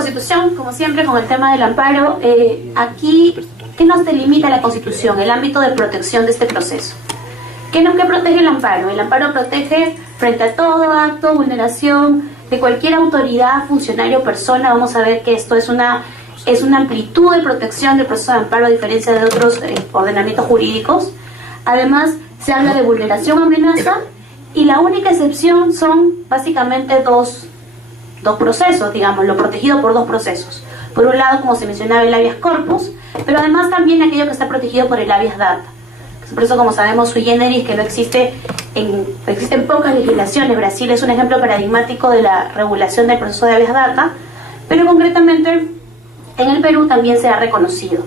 Constitución, como siempre, con el tema del amparo. Aquí, ¿qué nos delimita la Constitución? El ámbito de protección de este proceso. ¿Qué protege el amparo? El amparo protege frente a todo acto, vulneración de cualquier autoridad, funcionario o persona. Vamos a ver que esto es una amplitud de protección del proceso de amparo, a diferencia de otros ordenamientos jurídicos. Además, se habla de vulneración o amenaza, y la única excepción son básicamente dos procesos, digamos, lo protegido por dos procesos. Por un lado, como se mencionaba, el habeas corpus, pero además también aquello que está protegido por el habeas data. Por eso, como sabemos, sui generis, que no existe existen pocas legislaciones. Brasil es un ejemplo paradigmático de la regulación del proceso de habeas data, pero concretamente en el Perú también se ha reconocido.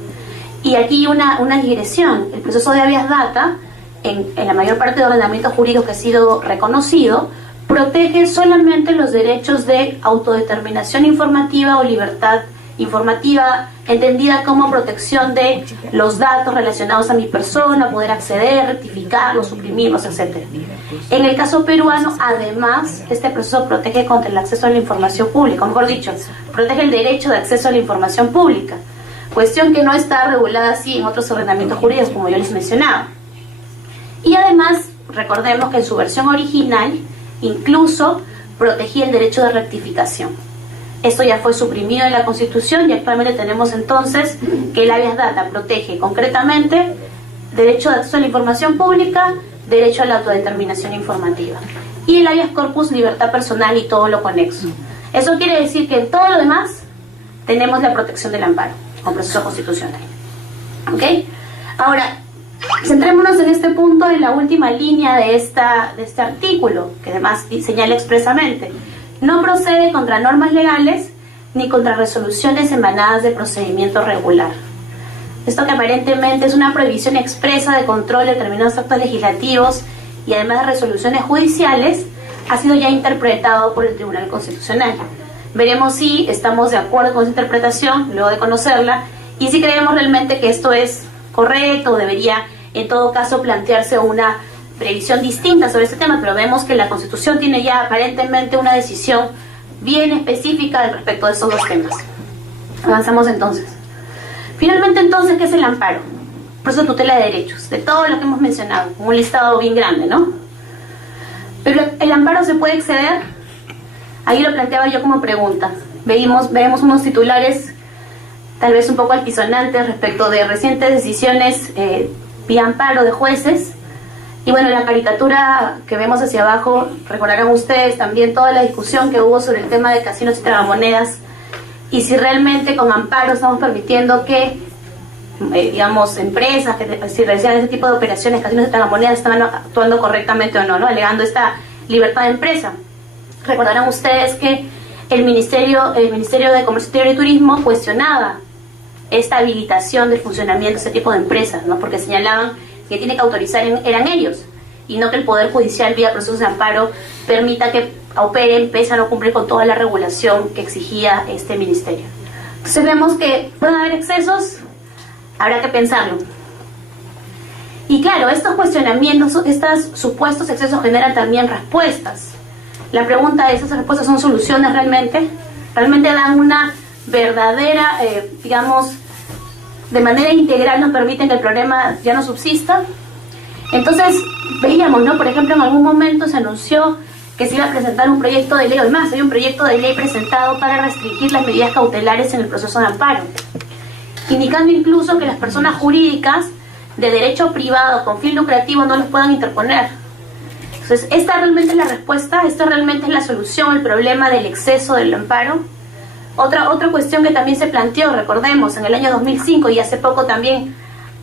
Y aquí una digresión: el proceso de habeas data, en la mayor parte de ordenamientos jurídicos que ha sido reconocido, protege solamente los derechos de autodeterminación informativa o libertad informativa, entendida como protección de los datos relacionados a mi persona, poder acceder, rectificarlos, suprimirlos, etc. En el caso peruano, además, este proceso protege contra el acceso a la información pública, o mejor dicho, protege el derecho de acceso a la información pública, cuestión que no está regulada así en otros ordenamientos jurídicos, como yo les mencionaba. Y además, recordemos que en su versión original incluso protegía el derecho de rectificación. Esto ya fue suprimido en la Constitución, y actualmente tenemos entonces que el habeas data protege concretamente derecho de acceso a la información pública, derecho a la autodeterminación informativa, y el habeas corpus, libertad personal y todo lo conexo. Eso quiere decir que en todo lo demás tenemos la protección del amparo con proceso constitucional. ¿Ok? Ahora, centrémonos en este punto, en la última línea de este artículo, que además señala expresamente: no procede contra normas legales ni contra resoluciones emanadas de procedimiento regular. Esto, que aparentemente es una prohibición expresa de control de determinados actos legislativos y además de resoluciones judiciales, ha sido ya interpretado por el Tribunal Constitucional. Veremos si estamos de acuerdo con esa interpretación luego de conocerla, y si creemos realmente que esto es correcto, o debería en todo caso plantearse una previsión distinta sobre este tema. Pero vemos que la Constitución tiene ya aparentemente una decisión bien específica respecto de esos dos temas. Avanzamos entonces. Finalmente, entonces, ¿qué es el amparo? Proceso de tutela de derechos, de todo lo que hemos mencionado, un listado bien grande, ¿no? Pero ¿el amparo se puede exceder? Ahí lo planteaba yo como pregunta. Vemos unos titulares tal vez un poco altisonantes respecto de recientes decisiones vía amparo de jueces. Y bueno, la caricatura que vemos hacia abajo, recordarán ustedes también toda la discusión que hubo sobre el tema de casinos y tragamonedas, y si realmente con amparo estamos permitiendo que, digamos, empresas que si realizan ese tipo de operaciones, casinos y tragamonedas, estaban actuando correctamente o no, ¿no? Alegando esta libertad de empresa. Recordarán ustedes que el Ministerio de Comercio Exterior y Turismo cuestionaba esta habilitación del funcionamiento de ese tipo de empresas, ¿no? Porque señalaban que tiene que autorizar eran ellos, y no que el Poder Judicial vía procesos de amparo permita que operen pese a no cumplir con toda la regulación que exigía este ministerio. Entonces vemos que pueden haber excesos, habrá que pensarlo. Y claro, estos cuestionamientos, estos supuestos excesos generan también respuestas. La pregunta es: ¿esas respuestas son soluciones realmente? ¿Realmente dan una verdadera, digamos, de manera integral nos permiten que el problema ya no subsista? Entonces veíamos, ¿no? Por ejemplo, en algún momento se anunció que se iba a presentar un proyecto de ley, o más, hay un proyecto de ley presentado para restringir las medidas cautelares en el proceso de amparo, indicando incluso que las personas jurídicas de derecho privado con fin lucrativo no los puedan interponer. Entonces, ¿esta realmente es la respuesta? ¿Esta realmente es la solución al problema del exceso del amparo? Otra cuestión que también se planteó, recordemos, en el año 2005, y hace poco también,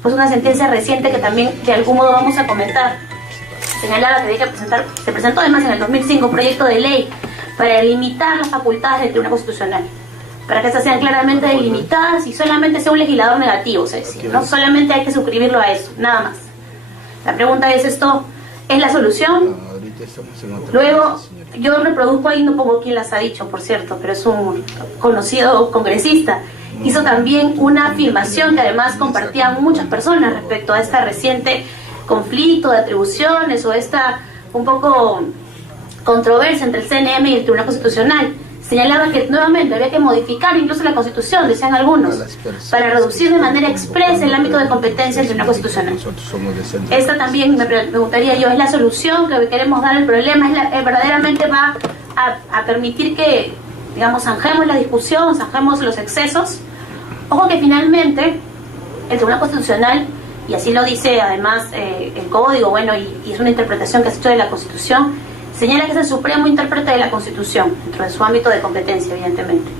pues una sentencia reciente que también de algún modo vamos a comentar, señalaba que había que presentar, se presentó además en el 2005 un proyecto de ley para limitar las facultades del Tribunal Constitucional, para que estas sean claramente delimitadas y solamente sea un legislador negativo, es decir, no solamente hay que suscribirlo a eso, nada más. La pregunta es: ¿esto es la solución? Luego, yo reproduzco ahí, no pongo quién las ha dicho, por cierto, pero es un conocido congresista. Hizo también una afirmación que además compartían muchas personas respecto a esta reciente conflicto de atribuciones, o esta un poco controversia entre el CNM y el Tribunal Constitucional. señalaba que nuevamente había que modificar incluso la Constitución, decían algunos, para reducir de manera expresa el ámbito de competencia del Tribunal Constitucional. Esta también, me preguntaría yo, ¿es la solución que queremos dar al problema? ¿Verdaderamente va a permitir que, digamos, zanjemos la discusión, zanjemos los excesos? Ojo que finalmente el Tribunal Constitucional, y así lo dice además el Código, bueno, y es una interpretación que se ha hecho de la Constitución, señala que es el supremo intérprete de la Constitución, dentro de su ámbito de competencia, evidentemente.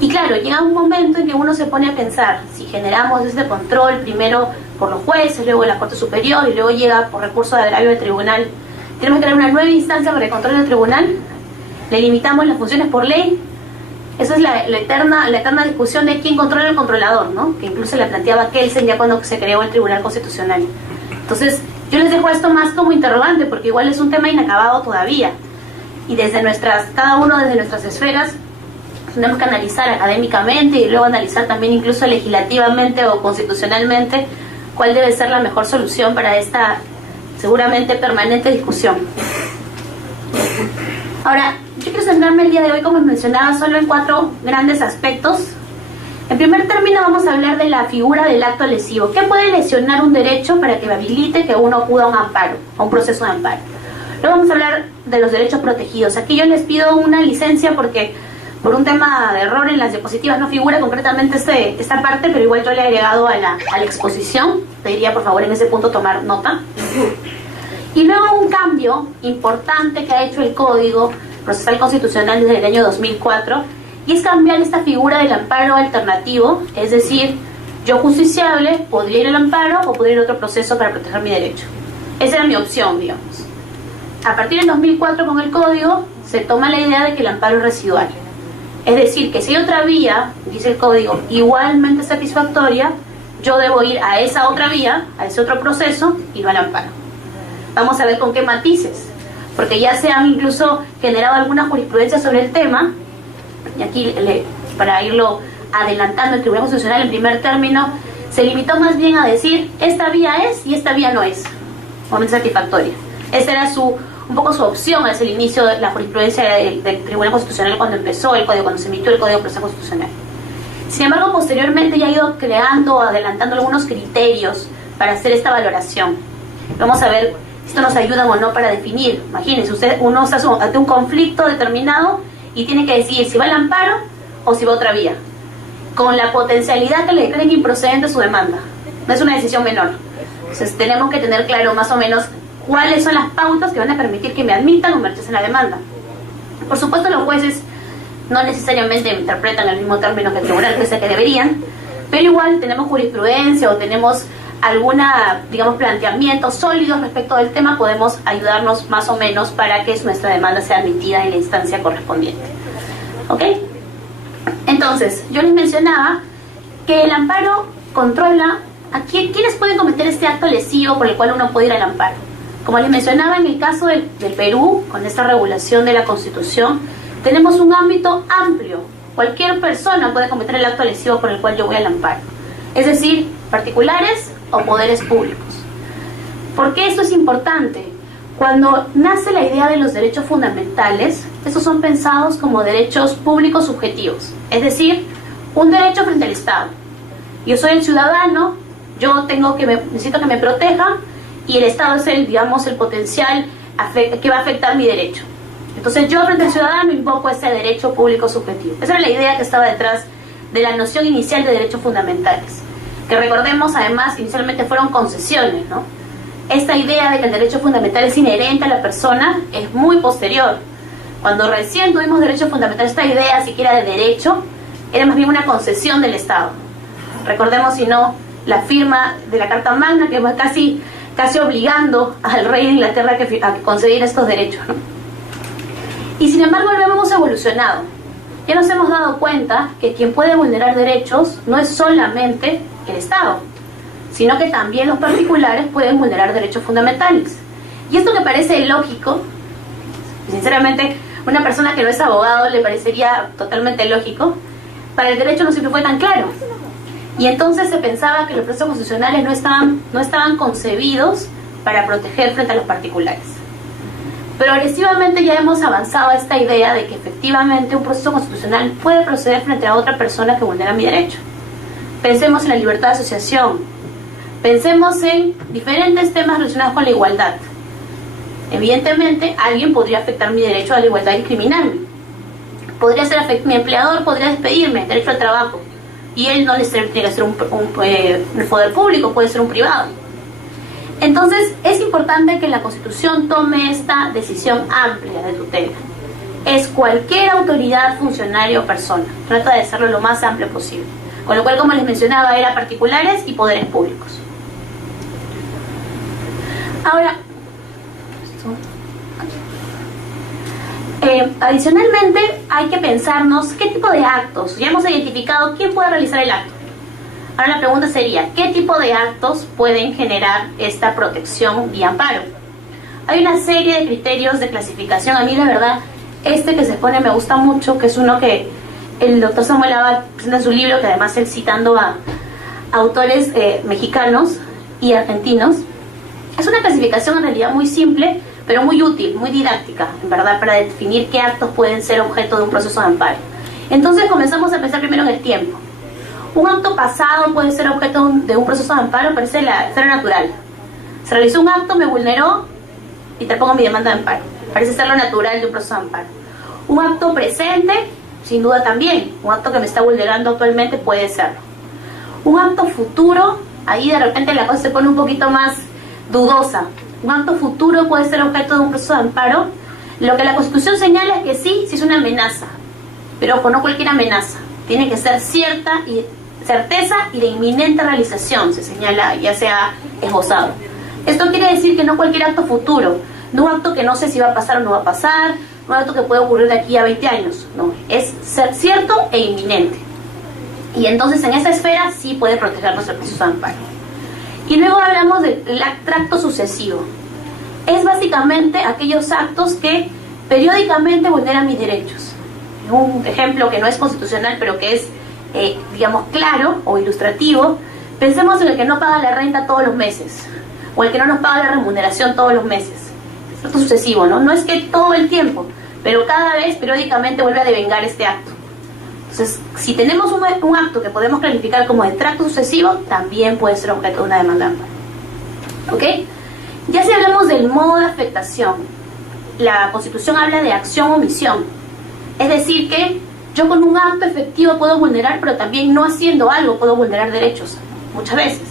Y claro, llega un momento en que uno se pone a pensar, si generamos este control primero por los jueces, luego la Corte Superior, y luego llega por recurso de agravio del tribunal, ¿tenemos que crear una nueva instancia para el control del tribunal? ¿Le limitamos las funciones por ley? Esa es la eterna discusión de quién controla al controlador, ¿no? Que incluso la planteaba Kelsen ya cuando se creó el Tribunal Constitucional. Entonces, yo les dejo esto más como interrogante, porque igual es un tema inacabado todavía. Y desde cada uno desde nuestras esferas, tenemos que analizar académicamente y luego analizar también incluso legislativamente o constitucionalmente cuál debe ser la mejor solución para esta seguramente permanente discusión. Ahora, yo quiero centrarme el día de hoy, como mencionaba, solo en 4 grandes aspectos. En primer término vamos a hablar de la figura del acto lesivo. ¿Qué puede lesionar un derecho para que habilite que uno acuda a un amparo, a un proceso de amparo? Luego vamos a hablar de los derechos protegidos. Aquí yo les pido una licencia porque por un tema de error en las diapositivas no figura concretamente esta parte, pero igual yo le he agregado a la exposición. Pediría por favor en ese punto tomar nota. Y luego un cambio importante que ha hecho el Código Procesal Constitucional desde el año 2004, y es cambiar esta figura del amparo alternativo, es decir, yo justiciable podría ir al amparo o podría ir a otro proceso para proteger mi derecho. Esa era mi opción, digamos. A partir del 2004 con el Código se toma la idea de que el amparo es residual. Es decir, que si hay otra vía, dice el Código, igualmente satisfactoria, yo debo ir a esa otra vía, a ese otro proceso y no al amparo. Vamos a ver con qué matices, porque ya se han incluso generado alguna jurisprudencia sobre el tema, y aquí para irlo adelantando, el Tribunal Constitucional en primer término se limitó más bien a decir esta vía es y esta vía no es igualmente satisfactoria. Esa era un poco su opción desde el inicio de la jurisprudencia del Tribunal Constitucional cuando empezó el Código, cuando se emitió el Código Procesal Constitucional. Sin embargo, posteriormente ya ha ido creando, adelantando algunos criterios para hacer esta valoración. Vamos a ver si esto nos ayuda o no para definir. Imagínense, uno está ante un conflicto determinado y tiene que decidir si va al amparo o si va a otra vía, con la potencialidad que le declaren improcedente su demanda. No es una decisión menor. Entonces tenemos que tener claro más o menos cuáles son las pautas que van a permitir que me admitan o me rechacen la demanda. Por supuesto, los jueces no necesariamente interpretan el mismo término que el tribunal, que deberían, pero igual tenemos jurisprudencia o tenemos alguna, digamos, planteamientos sólidos respecto del tema, podemos ayudarnos más o menos para que nuestra demanda sea admitida en la instancia correspondiente. ¿Ok? Entonces, yo les mencionaba que el amparo controla a quiénes pueden cometer este acto lesivo por el cual uno puede ir al amparo. Como les mencionaba, en el caso del Perú, con esta regulación de la Constitución, tenemos un ámbito amplio. Cualquier persona puede cometer el acto lesivo por el cual yo voy al amparo. Es decir, particulares o poderes públicos. ¿Por qué esto es importante? Cuando nace la idea de los derechos fundamentales, estos son pensados como derechos públicos subjetivos. Es decir, un derecho frente al Estado. Yo soy el ciudadano, yo necesito que me protejan, y el Estado es el potencial que va a afectar mi derecho. Entonces yo frente al ciudadano invoco ese derecho público subjetivo. Esa era la idea que estaba detrás de la noción inicial de derechos fundamentales, que recordemos además inicialmente fueron concesiones, ¿no? Esta idea de que el derecho fundamental es inherente a la persona es muy posterior. Cuando recién tuvimos derechos fundamentales, esta idea siquiera de derecho era más bien una concesión del Estado. Recordemos, si no, la firma de la Carta Magna, que va casi obligando al rey de Inglaterra a conceder estos derechos, ¿no? Y sin embargo lo hemos evolucionado. Ya nos hemos dado cuenta que quien puede vulnerar derechos no es solamente el Estado, sino que también los particulares pueden vulnerar derechos fundamentales. Y esto que parece lógico, sinceramente, una persona que no es abogado le parecería totalmente lógico, para el derecho no siempre fue tan claro. Y entonces se pensaba que los procesos constitucionales no estaban concebidos para proteger frente a los particulares. Progresivamente ya hemos avanzado a esta idea de que efectivamente un proceso constitucional puede proceder frente a otra persona que vulnera mi derecho. Pensemos en la libertad de asociación, pensemos en diferentes temas relacionados con la igualdad. Evidentemente, alguien podría afectar mi derecho a la igualdad y criminarme. Podría ser mi empleador, podría despedirme, derecho al trabajo. Y él no tiene que ser un poder público, puede ser un privado. Entonces, es importante que la Constitución tome esta decisión amplia de tutela. Es cualquier autoridad, funcionario o persona. Trata de hacerlo lo más amplio posible. Con lo cual, como les mencionaba, era particulares y poderes públicos. Ahora, adicionalmente hay que pensarnos qué tipo de actos, ya hemos identificado quién puede realizar el acto. Ahora la pregunta sería, ¿qué tipo de actos pueden generar esta protección vía amparo? Hay una serie de criterios de clasificación. A mí la verdad, este que se pone me gusta mucho, que es uno que el doctor Samuel Abad presenta en su libro, que además él citando a autores mexicanos y argentinos. Es una clasificación en realidad muy simple, pero muy útil, muy didáctica, en verdad, para definir qué actos pueden ser objeto de un proceso de amparo. Entonces comenzamos a pensar primero en el tiempo. Un acto pasado puede ser objeto de un proceso de amparo, parece la esfera natural. Se realizó un acto, me vulneró, interpongo mi demanda de amparo. Parece ser lo natural de un proceso de amparo. Un acto presente, sin duda también. Un acto que me está vulnerando actualmente puede serlo. Un acto futuro, ahí de repente la cosa se pone un poquito más dudosa. Un acto futuro puede ser objeto de un proceso de amparo. Lo que la Constitución señala es que sí, sí es una amenaza. Pero ojo, no cualquier amenaza. Tiene que ser certeza y de inminente realización, se señala, ya sea esbozado. Esto quiere decir que no cualquier acto futuro, no un acto que no sé si va a pasar o no va a pasar, no un acto que puede ocurrir de aquí a 20 años, no, es ser cierto e inminente. Y entonces en esa esfera sí puede protegernos el proceso de amparo. Y luego hablamos del acto sucesivo. Es básicamente aquellos actos que periódicamente vulneran mis derechos. Un ejemplo que no es constitucional, pero que es, digamos, claro o ilustrativo, pensemos en el que no paga la renta todos los meses, o el que no nos paga la remuneración todos los meses. Es acto sucesivo, ¿no? No es que todo el tiempo, pero cada vez, periódicamente, vuelve a devengar este acto. Entonces, si tenemos un acto que podemos clasificar como de tracto sucesivo, también puede ser objeto de una demanda de amparo. ¿Ok? Ya si hablamos del modo de afectación, la Constitución habla de acción o omisión. Es decir que yo con un acto efectivo puedo vulnerar, pero también no haciendo algo puedo vulnerar derechos, muchas veces.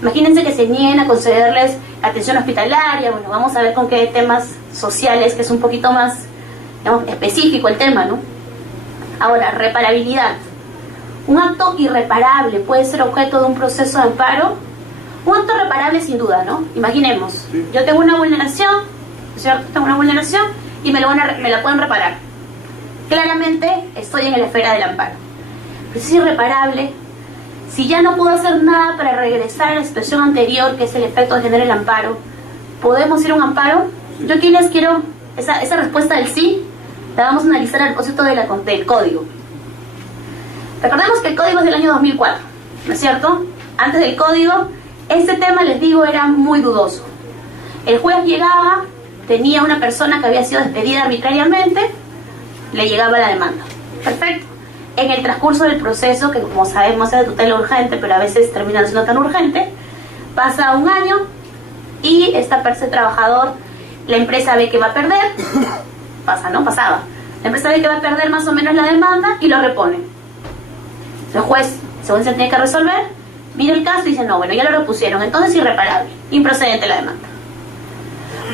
Imagínense que se nieguen a concederles atención hospitalaria, bueno, vamos a ver con qué temas sociales, que es un poquito más, digamos, específico el tema, ¿no? Ahora, reparabilidad. Un acto irreparable puede ser objeto de un proceso de amparo. Un acto reparable sin duda, ¿no? Imaginemos, yo tengo una vulneración, ¿cierto? Tengo una vulneración y me la pueden reparar. Claramente estoy en la esfera del amparo. Pero si es irreparable, si ya no puedo hacer nada para regresar a la situación anterior, que es el efecto de tener el amparo, ¿podemos ir a un amparo? Yo aquí les quiero, esa respuesta del sí, la vamos a analizar al propósito del código. Recordemos que el código es del año 2004, ¿no es cierto? Antes del código, este tema, les digo, era muy dudoso. El juez llegaba, tenía una persona que había sido despedida arbitrariamente, le llegaba la demanda. Perfecto. En el transcurso del proceso, que como sabemos es de tutela urgente, pero a veces termina siendo tan urgente, pasa un año y ese trabajador, la empresa ve que va a perder, pasaba. La empresa ve que va a perder más o menos la demanda y lo repone. El juez, según se tiene que resolver, mira el caso y dice, no, bueno, ya lo repusieron, entonces irreparable, improcedente la demanda.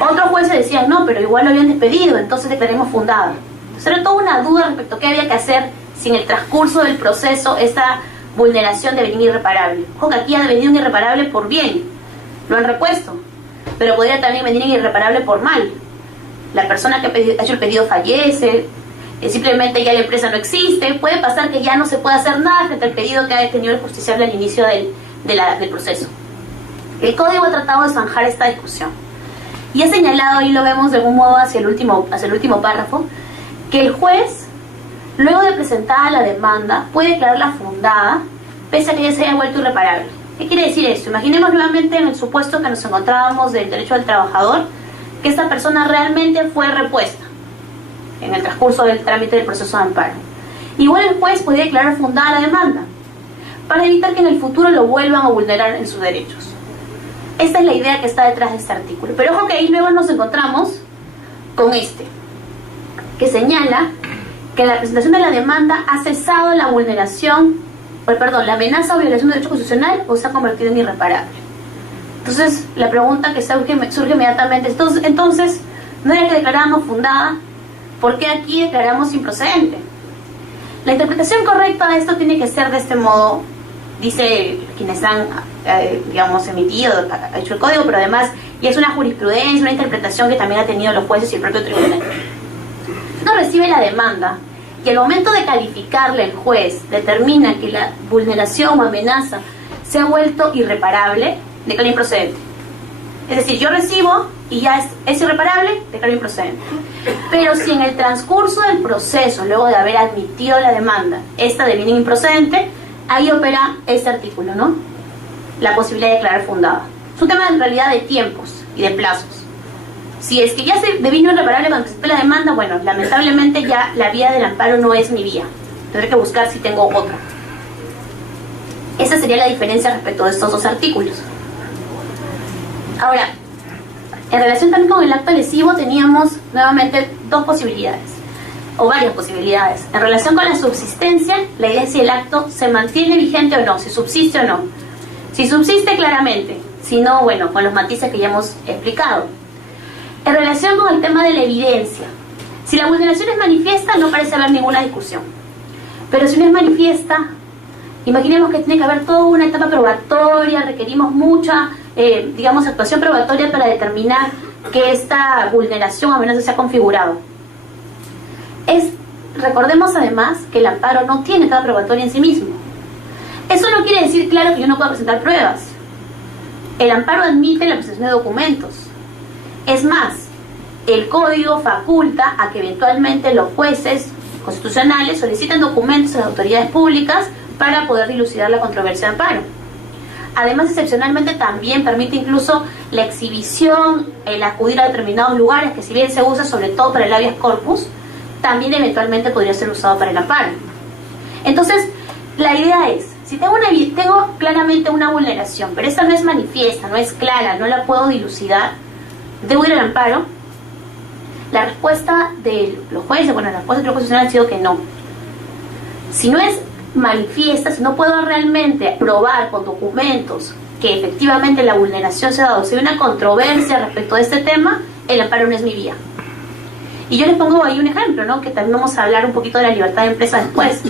Otros jueces decían, no, pero igual lo habían despedido, entonces declaremos fundada. Entonces era toda una duda respecto a qué había que hacer si en el transcurso del proceso esta vulneración devenía irreparable. Ojo que aquí ha devenido un irreparable por bien, lo han repuesto, pero podría también venir un irreparable por mal. La persona que ha hecho el pedido fallece, simplemente ya la empresa no existe, puede pasar que ya no se pueda hacer nada frente al pedido que ha tenido el justiciable al inicio del proceso. El código ha tratado de zanjar esta discusión y ha señalado, y lo vemos de algún modo hacia el último párrafo, que el juez, luego de presentada la demanda, puede declararla fundada pese a que ya se haya vuelto irreparable. ¿Qué quiere decir esto? Imaginemos nuevamente en el supuesto que nos encontrábamos del derecho del trabajador, que esta persona realmente fue repuesta en el transcurso del trámite del proceso de amparo. Igual el juez podría declarar fundada la demanda para evitar que en el futuro lo vuelvan a vulnerar en sus derechos. Esta es la idea que está detrás de este artículo. Pero ojo que ahí luego nos encontramos con que señala que la presentación de la demanda ha cesado la la amenaza o violación de derecho constitucional o se ha convertido en irreparable. Entonces, la pregunta que surge inmediatamente es, entonces, ¿no era que declarábamos fundada? ¿Por qué aquí declaramos improcedente? La interpretación correcta de esto tiene que ser de este modo, dice quienes han, emitido, ha hecho el código, pero además, y es una jurisprudencia, una interpretación que también ha tenido los jueces y el propio tribunal. Uno recibe la demanda y al momento de calificarla el juez determina que la vulneración o amenaza se ha vuelto irreparable, declara improcedente. Es decir, yo recibo y ya es irreparable, declaro improcedente. Pero si en el transcurso del proceso, luego de haber admitido la demanda, esta deviene improcedente, ahí opera este artículo, ¿no? La posibilidad de declarar fundada. Es un tema en realidad de tiempos y de plazos. Si es que ya se devino irreparable cuando presenté la demanda, bueno, lamentablemente ya la vía del amparo no es mi vía. Tendré que buscar si tengo otra. Esa sería la diferencia respecto de estos dos artículos. Ahora, en relación también con el acto lesivo teníamos nuevamente dos posibilidades, o varias posibilidades. En relación con la subsistencia, la idea es si el acto se mantiene vigente o no, si subsiste o no. Si subsiste, claramente. Si no, bueno, con los matices que ya hemos explicado. En relación con el tema de la evidencia, si la vulneración es manifiesta, no parece haber ninguna discusión. Pero si no es manifiesta, imaginemos que tiene que haber toda una etapa probatoria, requerimos mucha, actuación probatoria para determinar que esta vulneración o amenaza se ha configurado. Recordemos además que el amparo no tiene etapa probatoria en sí mismo. Eso no quiere decir, claro, que yo no pueda presentar pruebas. El amparo admite la presentación de documentos. Es más, el código faculta a que eventualmente los jueces constitucionales soliciten documentos a las autoridades públicas para poder dilucidar la controversia de amparo. Además, excepcionalmente también permite incluso la exhibición, el acudir a determinados lugares, que si bien se usa sobre todo para el habeas corpus, también eventualmente podría ser usado para el amparo. Entonces, la idea es, si tengo claramente una vulneración, pero esta no es manifiesta, no es clara, no la puedo dilucidar, debo ir al amparo. La respuesta de los jueces, la respuesta de los constitucional ha sido que no. Si no es manifiesta, si no puedo realmente probar con documentos que efectivamente la vulneración se ha dado, si hay una controversia respecto de este tema, el amparo no es mi vía. Y yo les pongo ahí un ejemplo, ¿no? Que también vamos a hablar un poquito de la libertad de empresa después.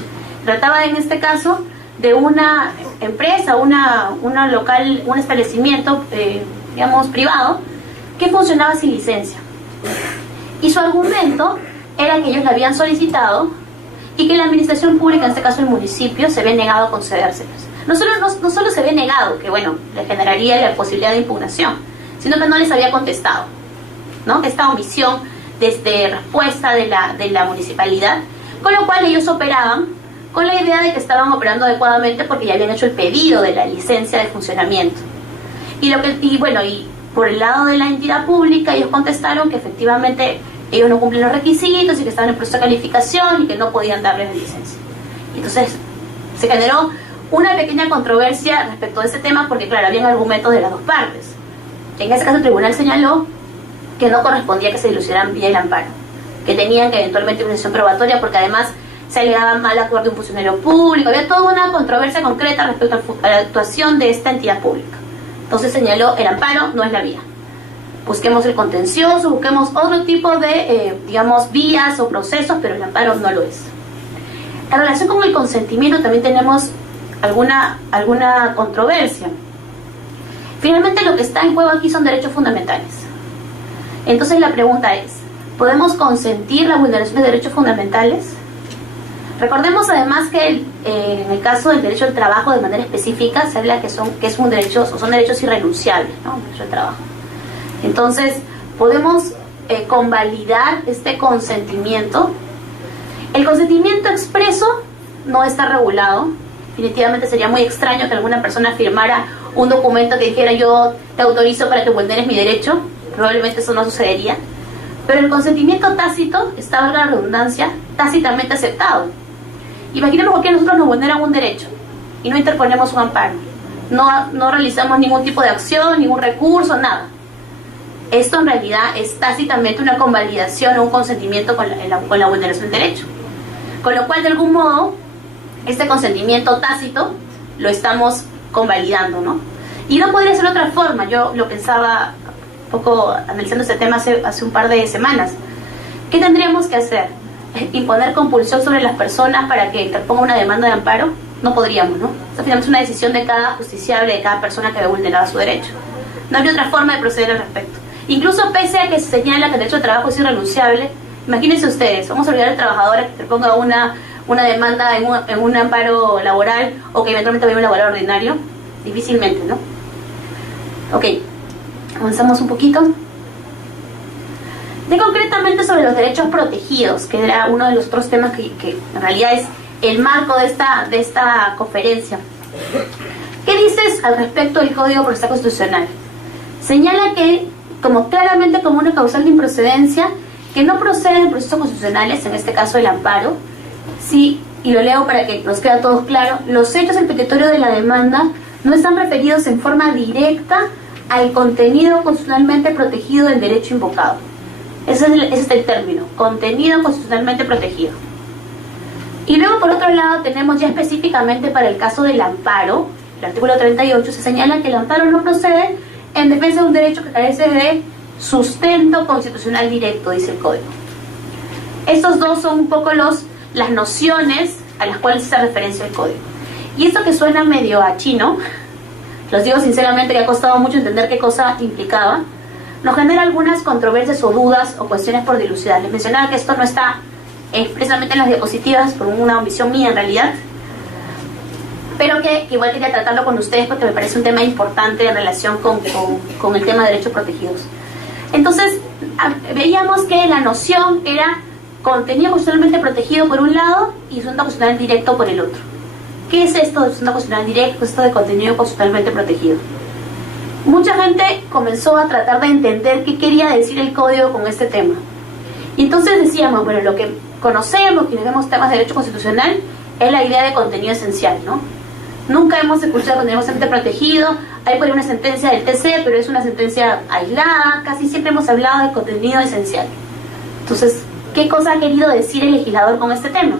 Trataba en este caso de una empresa, una local, un establecimiento, privado, que funcionaba sin licencia. Y su argumento era que ellos la habían solicitado y que la administración pública, en este caso el municipio, se había negado a concedérselas. No solo se había negado, que le generaría la posibilidad de impugnación, sino que no les había contestado, ¿no? Esta omisión desde respuesta de la municipalidad, con lo cual ellos operaban con la idea de que estaban operando adecuadamente porque ya habían hecho el pedido de la licencia de funcionamiento. Y por el lado de la entidad pública, ellos contestaron que efectivamente ellos no cumplen los requisitos y que estaban en proceso de calificación y que no podían darles la licencia. Entonces se generó una pequeña controversia respecto de ese tema porque, claro, habían argumentos de las dos partes. En ese caso el tribunal señaló que no correspondía que se dilucidaran vía el amparo, que tenían que eventualmente una sesión probatoria porque además se alegaba mal actuar de un funcionario público. Había toda una controversia concreta respecto a la actuación de esta entidad pública. Entonces señaló, el amparo no es la vía. Busquemos el contencioso, busquemos otro tipo de, vías o procesos, pero el amparo no lo es. En relación con el consentimiento también tenemos alguna controversia. Finalmente lo que está en juego aquí son derechos fundamentales. Entonces la pregunta es, ¿podemos consentir la vulneración de derechos fundamentales? Recordemos además que en el caso del derecho al trabajo de manera específica se habla que son derechos irrenunciables, ¿no? El derecho al trabajo. Entonces, ¿podemos convalidar este consentimiento? El consentimiento expreso no está regulado. Definitivamente sería muy extraño que alguna persona firmara un documento que dijera yo te autorizo para que vulneres mi derecho, probablemente eso no sucedería, pero el consentimiento tácito está, valga la redundancia, tácitamente aceptado. Imaginemos que nosotros nos vulneran un derecho y no interponemos un amparo, no realizamos ningún tipo de acción, ningún recurso, nada. Esto en realidad es tácitamente una convalidación o un consentimiento con la vulneración del derecho. Con lo cual, de algún modo, este consentimiento tácito lo estamos convalidando, ¿no? Y no podría ser de otra forma. Yo lo pensaba un poco analizando este tema hace un par de semanas. ¿Qué tendríamos que hacer? ¿Imponer compulsión sobre las personas para que interponga una demanda de amparo? No podríamos, ¿no? O sea, finalmente es una decisión de cada justiciable, de cada persona que ve vulnerada su derecho. No habría otra forma de proceder al respecto. Incluso pese a que se señala que el derecho al trabajo es irrenunciable, imagínense ustedes, vamos a obligar al trabajador a que interponga una demanda en un amparo laboral o que eventualmente vaya a un laboral ordinario. Difícilmente, ¿no? Ok, avanzamos un poquito. Ya concretamente sobre los derechos protegidos, que era uno de los otros temas que en realidad es el marco de esta conferencia. ¿Qué dices al respecto del Código Procesal Constitucional? Señala que, claramente como una causal de improcedencia, que no proceden procesos constitucionales, en este caso el amparo, sí, y lo leo para que nos quede a todos claro, los hechos del petitorio de la demanda no están referidos en forma directa al contenido constitucionalmente protegido del derecho invocado. Ese es el término, contenido constitucionalmente protegido. Y luego, por otro lado, tenemos ya específicamente para el caso del amparo, el artículo 38, se señala que el amparo no procede en defensa de un derecho que carece de sustento constitucional directo, dice el Código. Estos dos son un poco las nociones a las cuales se referencia el Código. Y esto que suena medio a chino, los digo sinceramente que ha costado mucho entender qué cosa implicaba, nos genera algunas controversias o dudas o cuestiones por dilucidar. Les mencionaba que esto no está expresamente en las diapositivas por una omisión mía en realidad, pero que igual quería tratarlo con ustedes porque me parece un tema importante en relación con el tema de derechos protegidos. Entonces, veíamos que la noción era contenido constitucionalmente protegido por un lado y sustento constitucional directo por el otro. ¿Qué es esto de sustento constitucional directo? ¿Qué es esto de contenido constitucionalmente protegido? Mucha gente comenzó a tratar de entender qué quería decir el Código con este tema. Y entonces decíamos, bueno, lo que conocemos, quienes vemos temas de derecho constitucional, es la idea de contenido esencial, ¿no? Nunca hemos escuchado contenido esencialmente protegido, hay por ahí una sentencia del TC, pero es una sentencia aislada, casi siempre hemos hablado de contenido esencial. Entonces, ¿qué cosa ha querido decir el legislador con este tema?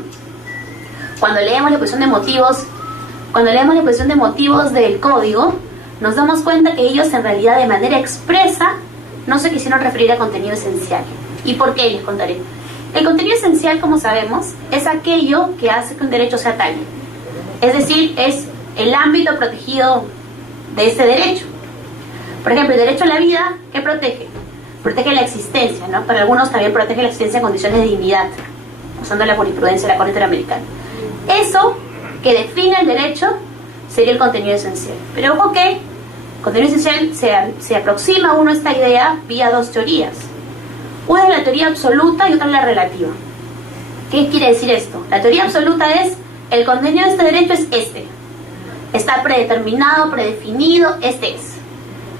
Cuando leemos la exposición de motivos del Código, nos damos cuenta que ellos en realidad de manera expresa no se quisieron referir a contenido esencial. ¿Y por qué? Les contaré. El contenido esencial, como sabemos, es aquello que hace que un derecho sea tal. Es decir, es el ámbito protegido de ese derecho. Por ejemplo, el derecho a la vida, ¿qué protege? Protege la existencia, ¿no? Para algunos también protege la existencia en condiciones de dignidad, usando la jurisprudencia de la Corte Interamericana. Eso que define el derecho sería el contenido esencial. Pero ojo que el contenido esencial se aproxima uno a esta idea vía dos teorías. Una es la teoría absoluta y otra es la relativa. ¿Qué quiere decir esto? La teoría absoluta es el contenido de este derecho es este. Está predeterminado, predefinido, este es.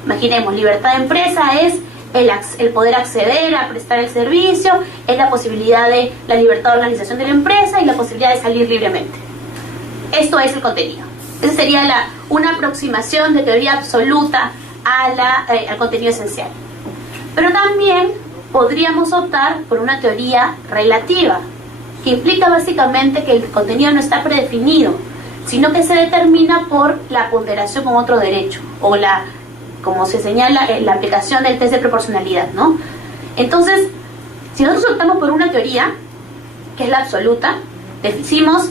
Imaginemos, libertad de empresa es el poder acceder a prestar el servicio, es la posibilidad de la libertad de organización de la empresa y la posibilidad de salir libremente. Esto es el contenido. Esa sería una aproximación de teoría absoluta al contenido esencial. Pero también podríamos optar por una teoría relativa, que implica básicamente que el contenido no está predefinido, sino que se determina por la ponderación con otro derecho, o como se señala, la aplicación del test de proporcionalidad, ¿no? Entonces, si nosotros optamos por una teoría, que es la absoluta,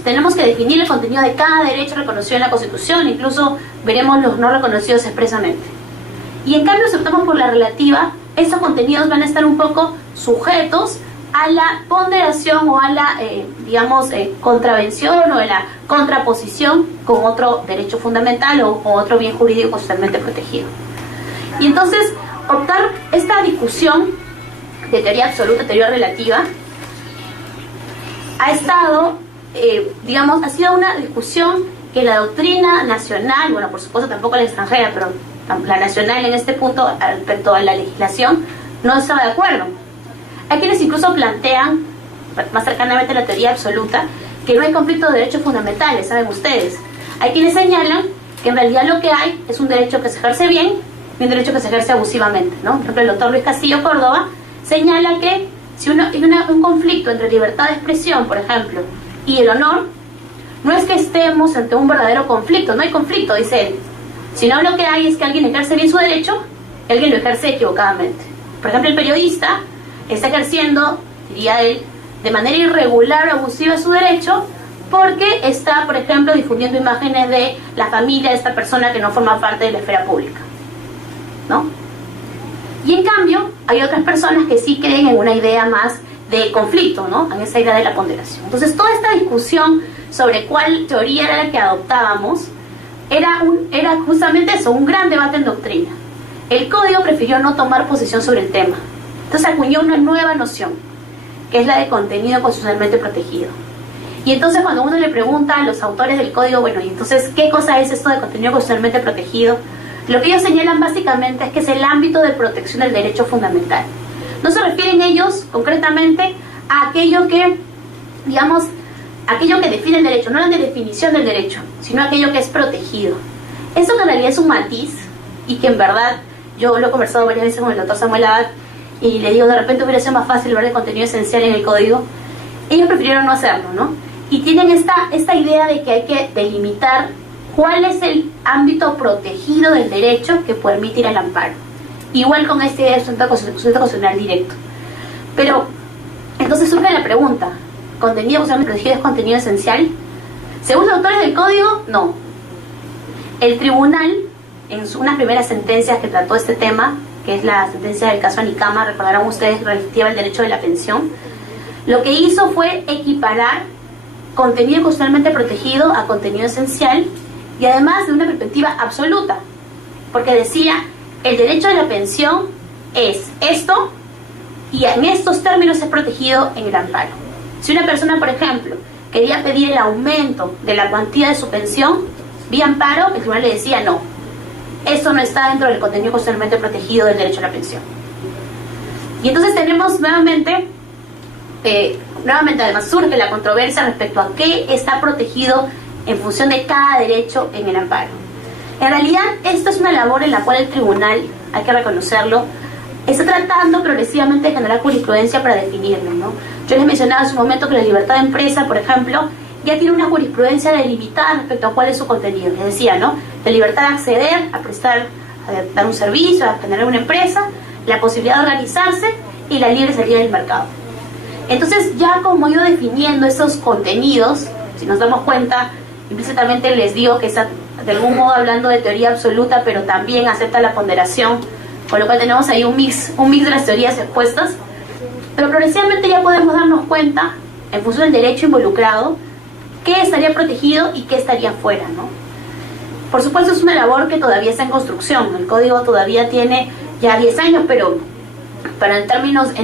tenemos que definir el contenido de cada derecho reconocido en la Constitución, incluso veremos los no reconocidos expresamente. Y en cambio, si optamos por la relativa, esos contenidos van a estar un poco sujetos a la ponderación o a la, contravención o a la contraposición con otro derecho fundamental o con otro bien jurídico constitucionalmente protegido. Y entonces, optar esta discusión de teoría absoluta, teoría relativa, ha sido una discusión que la doctrina nacional, bueno, por supuesto tampoco la extranjera, pero la nacional en este punto respecto a la legislación, no estaba de acuerdo. Hay quienes incluso plantean, más cercanamente a la teoría absoluta, que no hay conflicto de derechos fundamentales, saben ustedes. Hay quienes señalan que en realidad lo que hay es un derecho que se ejerce bien y un derecho que se ejerce abusivamente, ¿no? Por ejemplo, el doctor Luis Castillo Córdoba señala que si hay un conflicto entre libertad de expresión, por ejemplo, y el honor, no es que estemos ante un verdadero conflicto, no hay conflicto, dice él, sino lo que hay es que alguien ejerce bien su derecho y alguien lo ejerce equivocadamente. Por ejemplo, el periodista está ejerciendo, diría él, de manera irregular o abusiva su derecho porque está, por ejemplo, difundiendo imágenes de la familia de esta persona que no forma parte de la esfera pública, ¿no? Y en cambio, hay otras personas que sí creen en una idea más de conflicto, ¿no? En esa idea de la ponderación. Entonces, toda esta discusión sobre cuál teoría era la que adoptábamos era justamente eso, un gran debate en doctrina. El código prefirió no tomar posición sobre el tema. Entonces acuñó una nueva noción, que es la de contenido constitucionalmente protegido. Y entonces cuando uno le pregunta a los autores del código, bueno, y entonces, ¿qué cosa es esto de contenido constitucionalmente protegido? Lo que ellos señalan básicamente es que es el ámbito de protección del derecho fundamental. No se refieren ellos concretamente a aquello que, digamos, aquello que define el derecho, no la definición del derecho, sino aquello que es protegido. Eso que en realidad es un matiz y que en verdad yo lo he conversado varias veces con el doctor Samuel Abad y le digo, de repente hubiera sido más fácil hablar de contenido esencial en el código. Ellos prefirieron no hacerlo, ¿no? Y tienen esta idea de que hay que delimitar cuál es el ámbito protegido del derecho que permite ir al amparo. Igual con esta idea de sujeto constitucional directo. Pero, entonces surge la pregunta, ¿contenido constitucionalmente protegido es contenido esencial? Según los autores del código, no. El tribunal, en unas primeras sentencias que trató este tema, que es la sentencia del caso Anicama, recordarán ustedes, relativa al derecho de la pensión, lo que hizo fue equiparar contenido constitucionalmente protegido a contenido esencial y además de una perspectiva absoluta, porque decía, el derecho de la pensión es esto y en estos términos es protegido en el amparo. Si una persona, por ejemplo, quería pedir el aumento de la cuantía de su pensión vía amparo, el tribunal le decía no, eso no está dentro del contenido constitucionalmente protegido del derecho a la pensión. Y entonces tenemos nuevamente además surge la controversia respecto a qué está protegido en función de cada derecho en el amparo. En realidad, esta es una labor en la cual el tribunal, hay que reconocerlo, está tratando progresivamente de generar jurisprudencia para definirlo, ¿no? Yo les mencionaba en su momento que la libertad de empresa, por ejemplo, ya tiene una jurisprudencia delimitada respecto a cuál es su contenido. Les decía, ¿no? La libertad de acceder, a prestar, a dar un servicio, a generar una empresa, la posibilidad de organizarse y la libre salida del mercado. Entonces, ya como he ido definiendo esos contenidos, si nos damos cuenta, implícitamente les digo que está de algún modo hablando de teoría absoluta, pero también acepta la ponderación, con lo cual tenemos ahí un mix de las teorías expuestas, pero progresivamente ya podemos darnos cuenta, en función del derecho involucrado, qué estaría protegido y qué estaría fuera, ¿no? Por supuesto, es una labor que todavía está en construcción. El código todavía tiene ya 10 años, pero en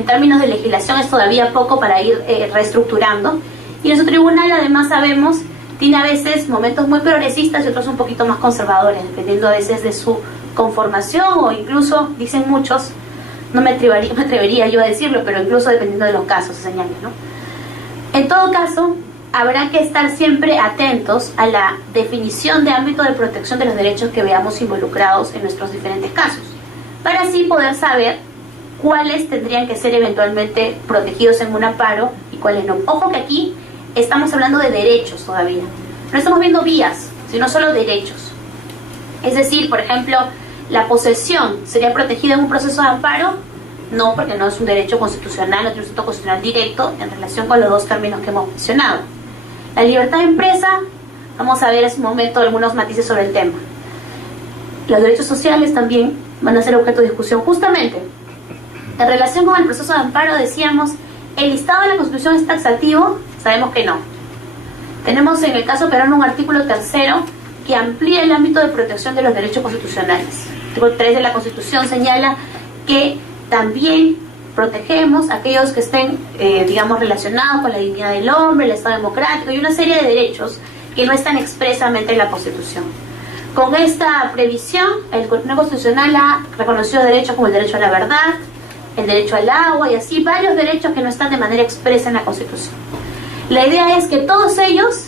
términos de legislación es todavía poco para ir reestructurando. Y nuestro tribunal, además, sabemos, tiene a veces momentos muy progresistas y otros un poquito más conservadores, dependiendo a veces de su conformación o incluso, dicen muchos, no me atrevería yo a decirlo, pero incluso dependiendo de los casos, se señala, ¿no? En todo caso, habrá que estar siempre atentos a la definición de ámbito de protección de los derechos que veamos involucrados en nuestros diferentes casos, para así poder saber cuáles tendrían que ser eventualmente protegidos en un amparo y cuáles no. Ojo que aquí estamos hablando de derechos todavía. No estamos viendo vías, sino solo derechos. Es decir, por ejemplo, la posesión sería protegida en un proceso de amparo. No, porque no es un derecho constitucional, no es un derecho constitucional directo en relación con los dos términos que hemos mencionado. La libertad de empresa, vamos a ver en un momento algunos matices sobre el tema. Los derechos sociales también van a ser objeto de discusión. Justamente, en relación con el proceso de amparo decíamos, ¿el listado de la Constitución es taxativo? Sabemos que no. Tenemos en el caso peruano un artículo 3º que amplía el ámbito de protección de los derechos constitucionales. El artículo 3 de la Constitución señala que también protegemos a aquellos que estén, digamos, relacionados con la dignidad del hombre, el Estado democrático y una serie de derechos que no están expresamente en la Constitución. Con esta previsión, el Tribunal Constitucional ha reconocido derechos como el derecho a la verdad, el derecho al agua y así varios derechos que no están de manera expresa en la Constitución. La idea es que todos ellos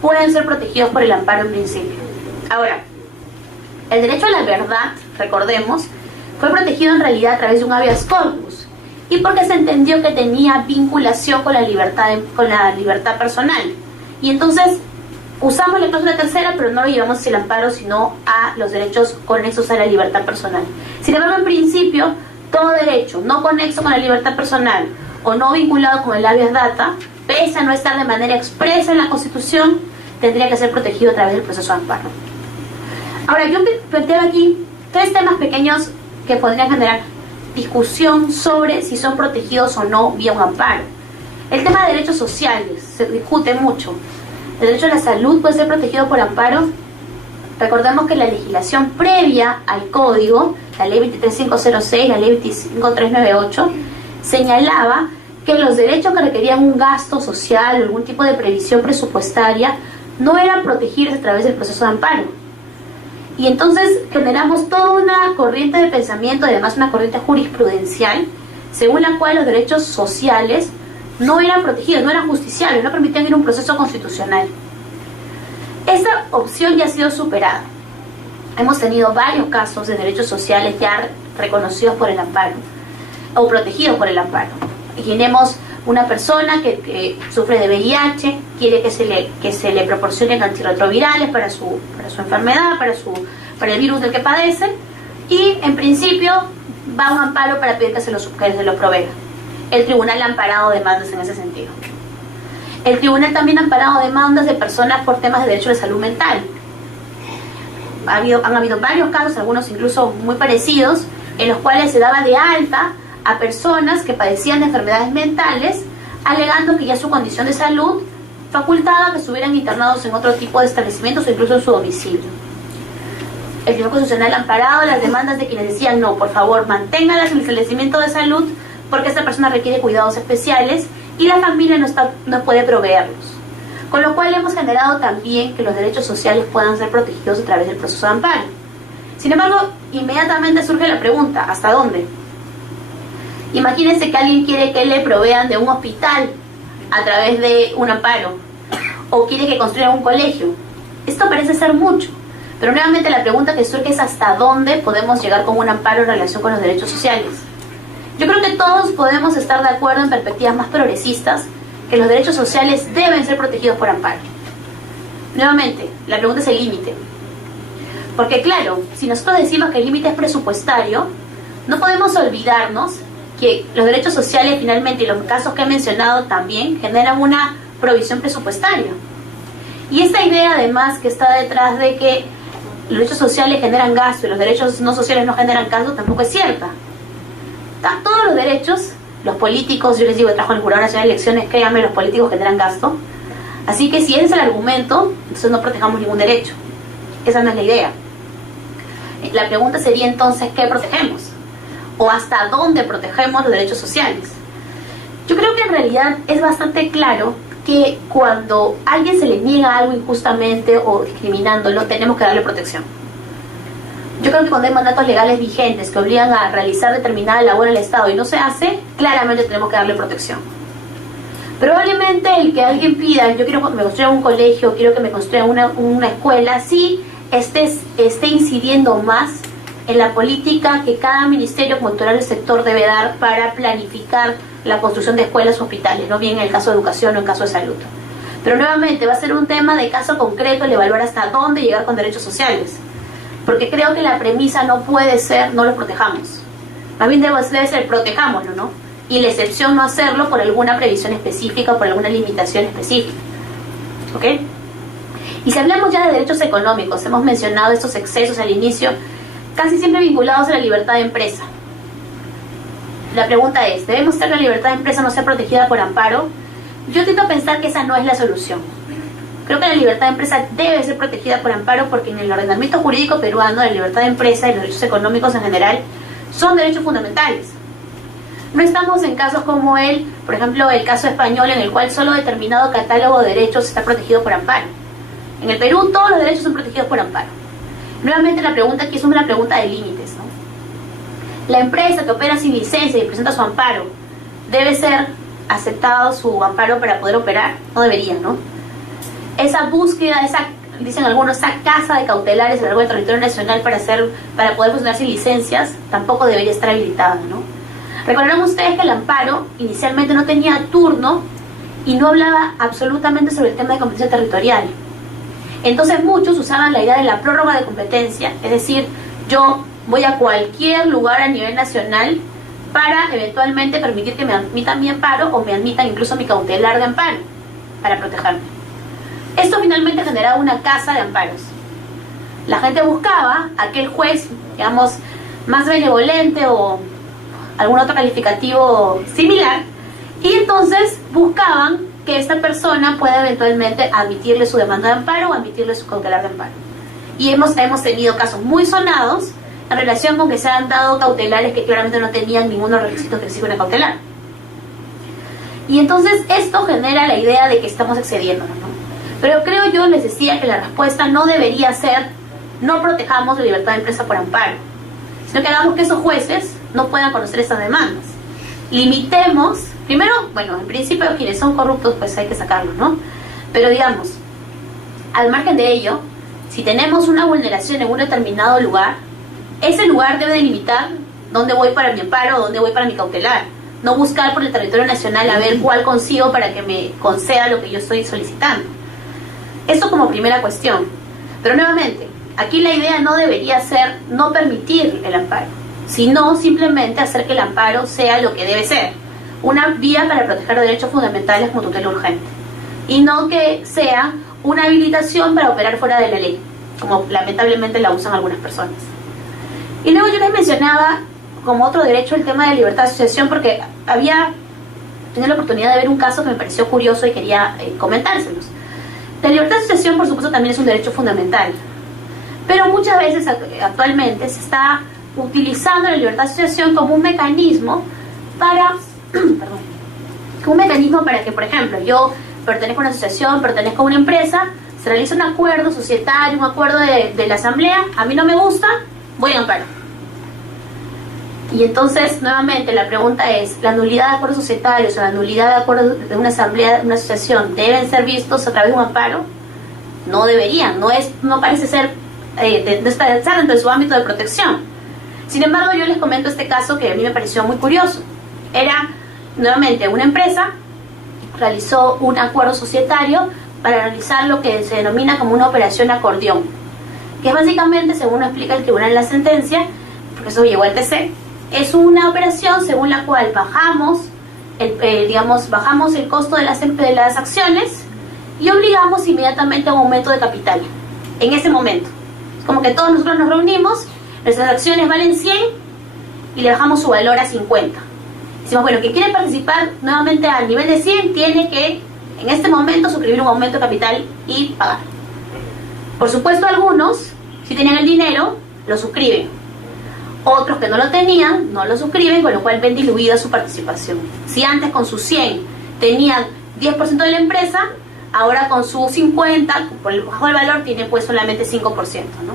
pueden ser protegidos por el amparo en principio. Ahora, el derecho a la verdad, recordemos, fue protegido en realidad a través de un habeas corpus y porque se entendió que tenía vinculación con la libertad personal. Y entonces usamos la cláusula tercera, pero no lo llevamos hacia el amparo, sino a los derechos conexos a la libertad personal. Sin embargo, en principio, todo derecho no conexo con la libertad personal o no vinculado con el habeas data, pese a no estar de manera expresa en la Constitución, tendría que ser protegido a través del proceso de amparo. Ahora, yo planteo aquí 3 temas pequeños que podrían generar discusión sobre si son protegidos o no vía un amparo. El tema de derechos sociales se discute mucho. El derecho a la salud puede ser protegido por amparo. Recordemos que la legislación previa al código, la ley 23506, la ley 25398, señalaba que los derechos que requerían un gasto social o algún tipo de previsión presupuestaria no eran protegidos a través del proceso de amparo. Y entonces generamos toda una corriente de pensamiento, además una corriente jurisprudencial, según la cual los derechos sociales no eran protegidos, no eran justiciables, no permitían ir a un proceso constitucional. Esa opción ya ha sido superada. Hemos tenido varios casos de derechos sociales ya reconocidos por el amparo o protegidos por el amparo. Imaginemos una persona que sufre de VIH, quiere que se le proporcionen antirretrovirales para su enfermedad, para el virus del que padece, y en principio va a un amparo para pedir que se lo provea. El tribunal ha amparado demandas en ese sentido. El tribunal también ha amparado demandas de personas por temas de derecho de salud mental. Han habido varios casos, algunos incluso muy parecidos, en los cuales se daba de alta a personas que padecían de enfermedades mentales, alegando que ya su condición de salud facultaba que estuvieran internados en otro tipo de establecimientos o incluso en su domicilio. El Tribunal Constitucional ha amparado las demandas de quienes decían: no, por favor, manténganlas en el establecimiento de salud porque esta persona requiere cuidados especiales y la familia no puede proveerlos. Con lo cual hemos generado también que los derechos sociales puedan ser protegidos a través del proceso de amparo. Sin embargo, inmediatamente surge la pregunta: ¿hasta dónde? Imagínense que alguien quiere que le provean de un hospital a través de un amparo, o quiere que construyan un colegio. Esto parece ser mucho, pero nuevamente la pregunta que surge es: ¿hasta dónde podemos llegar con un amparo en relación con los derechos sociales? Yo creo que todos podemos estar de acuerdo en perspectivas más progresistas que los derechos sociales deben ser protegidos por amparo. Nuevamente, la pregunta es el límite. Porque claro, si nosotros decimos que el límite es presupuestario, no podemos olvidarnos que los derechos sociales finalmente, y los casos que he mencionado también, generan una provisión presupuestaria. Y esta idea además que está detrás de que los derechos sociales generan gasto y los derechos no sociales no generan gasto tampoco es cierta. Todos los derechos, los políticos, yo les digo, trabajo en el Jurado Nacional de Elecciones, créanme, los políticos generan gasto. Así que si ese es el argumento, entonces no protejamos ningún derecho. Esa no es la idea. La pregunta sería entonces, ¿qué protegemos? ¿O hasta dónde protegemos los derechos sociales? Yo creo que en realidad es bastante claro que cuando a alguien se le niega algo injustamente o discriminándolo, tenemos que darle protección. Yo creo que cuando hay mandatos legales vigentes que obligan a realizar determinada labor en el Estado y no se hace, claramente tenemos que darle protección. Probablemente el que alguien pida: yo quiero que me construyan un colegio, quiero que me construyan una escuela, sí esté incidiendo más en la política que cada ministerio cultural del sector debe dar para planificar la construcción de escuelas o hospitales, no bien en el caso de educación o en el caso de salud. Pero nuevamente va a ser un tema de caso concreto el evaluar hasta dónde llegar con derechos sociales. Porque creo que la premisa no puede ser no los protejamos. Más bien debe ser protejámoslo, ¿no? Y la excepción no hacerlo por alguna previsión específica o por alguna limitación específica. ¿Ok? Y si hablamos ya de derechos económicos, hemos mencionado estos excesos al inicio, casi siempre vinculados a la libertad de empresa. La pregunta es: ¿debemos ser la libertad de empresa no ser protegida por amparo? Yo tiendo a pensar que esa no es la solución. Creo que la libertad de empresa debe ser protegida por amparo porque en el ordenamiento jurídico peruano la libertad de empresa y los derechos económicos en general son derechos fundamentales. No estamos en casos como por ejemplo, el caso español, en el cual solo determinado catálogo de derechos está protegido por amparo. En el Perú todos los derechos son protegidos por amparo. Nuevamente la pregunta aquí es una pregunta de límites, ¿no? La empresa que opera sin licencia y presenta su amparo, ¿debe ser aceptado su amparo para poder operar? No debería, ¿no? Esa búsqueda, dicen algunos, esa casa de cautelares a lo largo del territorio nacional para poder funcionar sin licencias, tampoco debería estar habilitada, ¿no? Recordarán ustedes que el amparo inicialmente no tenía turno y no hablaba absolutamente sobre el tema de competencia territorial. Entonces muchos usaban la idea de la prórroga de competencia, es decir, yo voy a cualquier lugar a nivel nacional para eventualmente permitir que me admitan mi amparo o me admitan incluso mi cautelar de amparo para protegerme. Esto finalmente generaba una casa de amparos. La gente buscaba a aquel juez, digamos, más benevolente o algún otro calificativo similar, y entonces buscaban que esta persona pueda eventualmente admitirle su demanda de amparo o admitirle su cautelar de amparo. Y hemos tenido casos muy sonados en relación con que se han dado cautelares que claramente no tenían ninguno requisito que exige una cautelar. Y entonces esto genera la idea de que estamos excediéndonos, ¿no? Pero creo yo, les decía, que la respuesta no debería ser no protejamos la libertad de empresa por amparo, sino que hagamos que esos jueces no puedan conocer esas demandas. Limitemos, primero, bueno, en principio quienes son corruptos pues hay que sacarlos, ¿no? Pero digamos, al margen de ello, si tenemos una vulneración en un determinado lugar, ese lugar debe delimitar dónde voy para mi amparo o dónde voy para mi cautelar. No buscar por el territorio nacional a ver cuál consigo para que me conceda lo que yo estoy solicitando. Eso como primera cuestión. Pero nuevamente, aquí la idea no debería ser no permitir el amparo, sino simplemente hacer que el amparo sea lo que debe ser, una vía para proteger derechos fundamentales como tutela urgente, y no que sea una habilitación para operar fuera de la ley, como lamentablemente la usan algunas personas. Y luego yo les mencionaba como otro derecho el tema de libertad de asociación, porque había tenido la oportunidad de ver un caso que me pareció curioso y quería comentárselos. La libertad de asociación, por supuesto, también es un derecho fundamental, pero muchas veces actualmente se está utilizando la libertad de asociación como un mecanismo para que, por ejemplo, yo pertenezco a una asociación, pertenezco a una empresa, se realiza un acuerdo societario, un acuerdo de la asamblea, a mí no me gusta, voy a amparo. Y entonces, nuevamente, la pregunta es, ¿la nulidad de acuerdos societarios o la nulidad de acuerdos de una asamblea, de una asociación, deben ser vistos a través de un amparo? No deberían, no parece ser, no está dentro de su ámbito de protección. Sin embargo, yo les comento este caso que a mí me pareció muy curioso. Era, nuevamente, una empresa realizó un acuerdo societario para realizar lo que se denomina como una operación acordeón, que es básicamente, según lo explica el tribunal en la sentencia, porque eso llegó al TC, es una operación según la cual bajamos el costo de las acciones y obligamos inmediatamente a un aumento de capital en ese momento. Es como que todos nosotros nos reunimos, nuestras acciones valen 100 y le bajamos su valor a 50. Decimos, bueno, quien quiere participar nuevamente al nivel de 100 tiene que en este momento suscribir un aumento de capital y pagar. Por supuesto, algunos, si tenían el dinero, lo suscriben. Otros que no lo tenían, no lo suscriben, con lo cual ven diluida su participación. Si antes con sus 100 tenían 10% de la empresa, ahora con sus 50, por el bajo del valor, tiene pues solamente 5%, ¿no?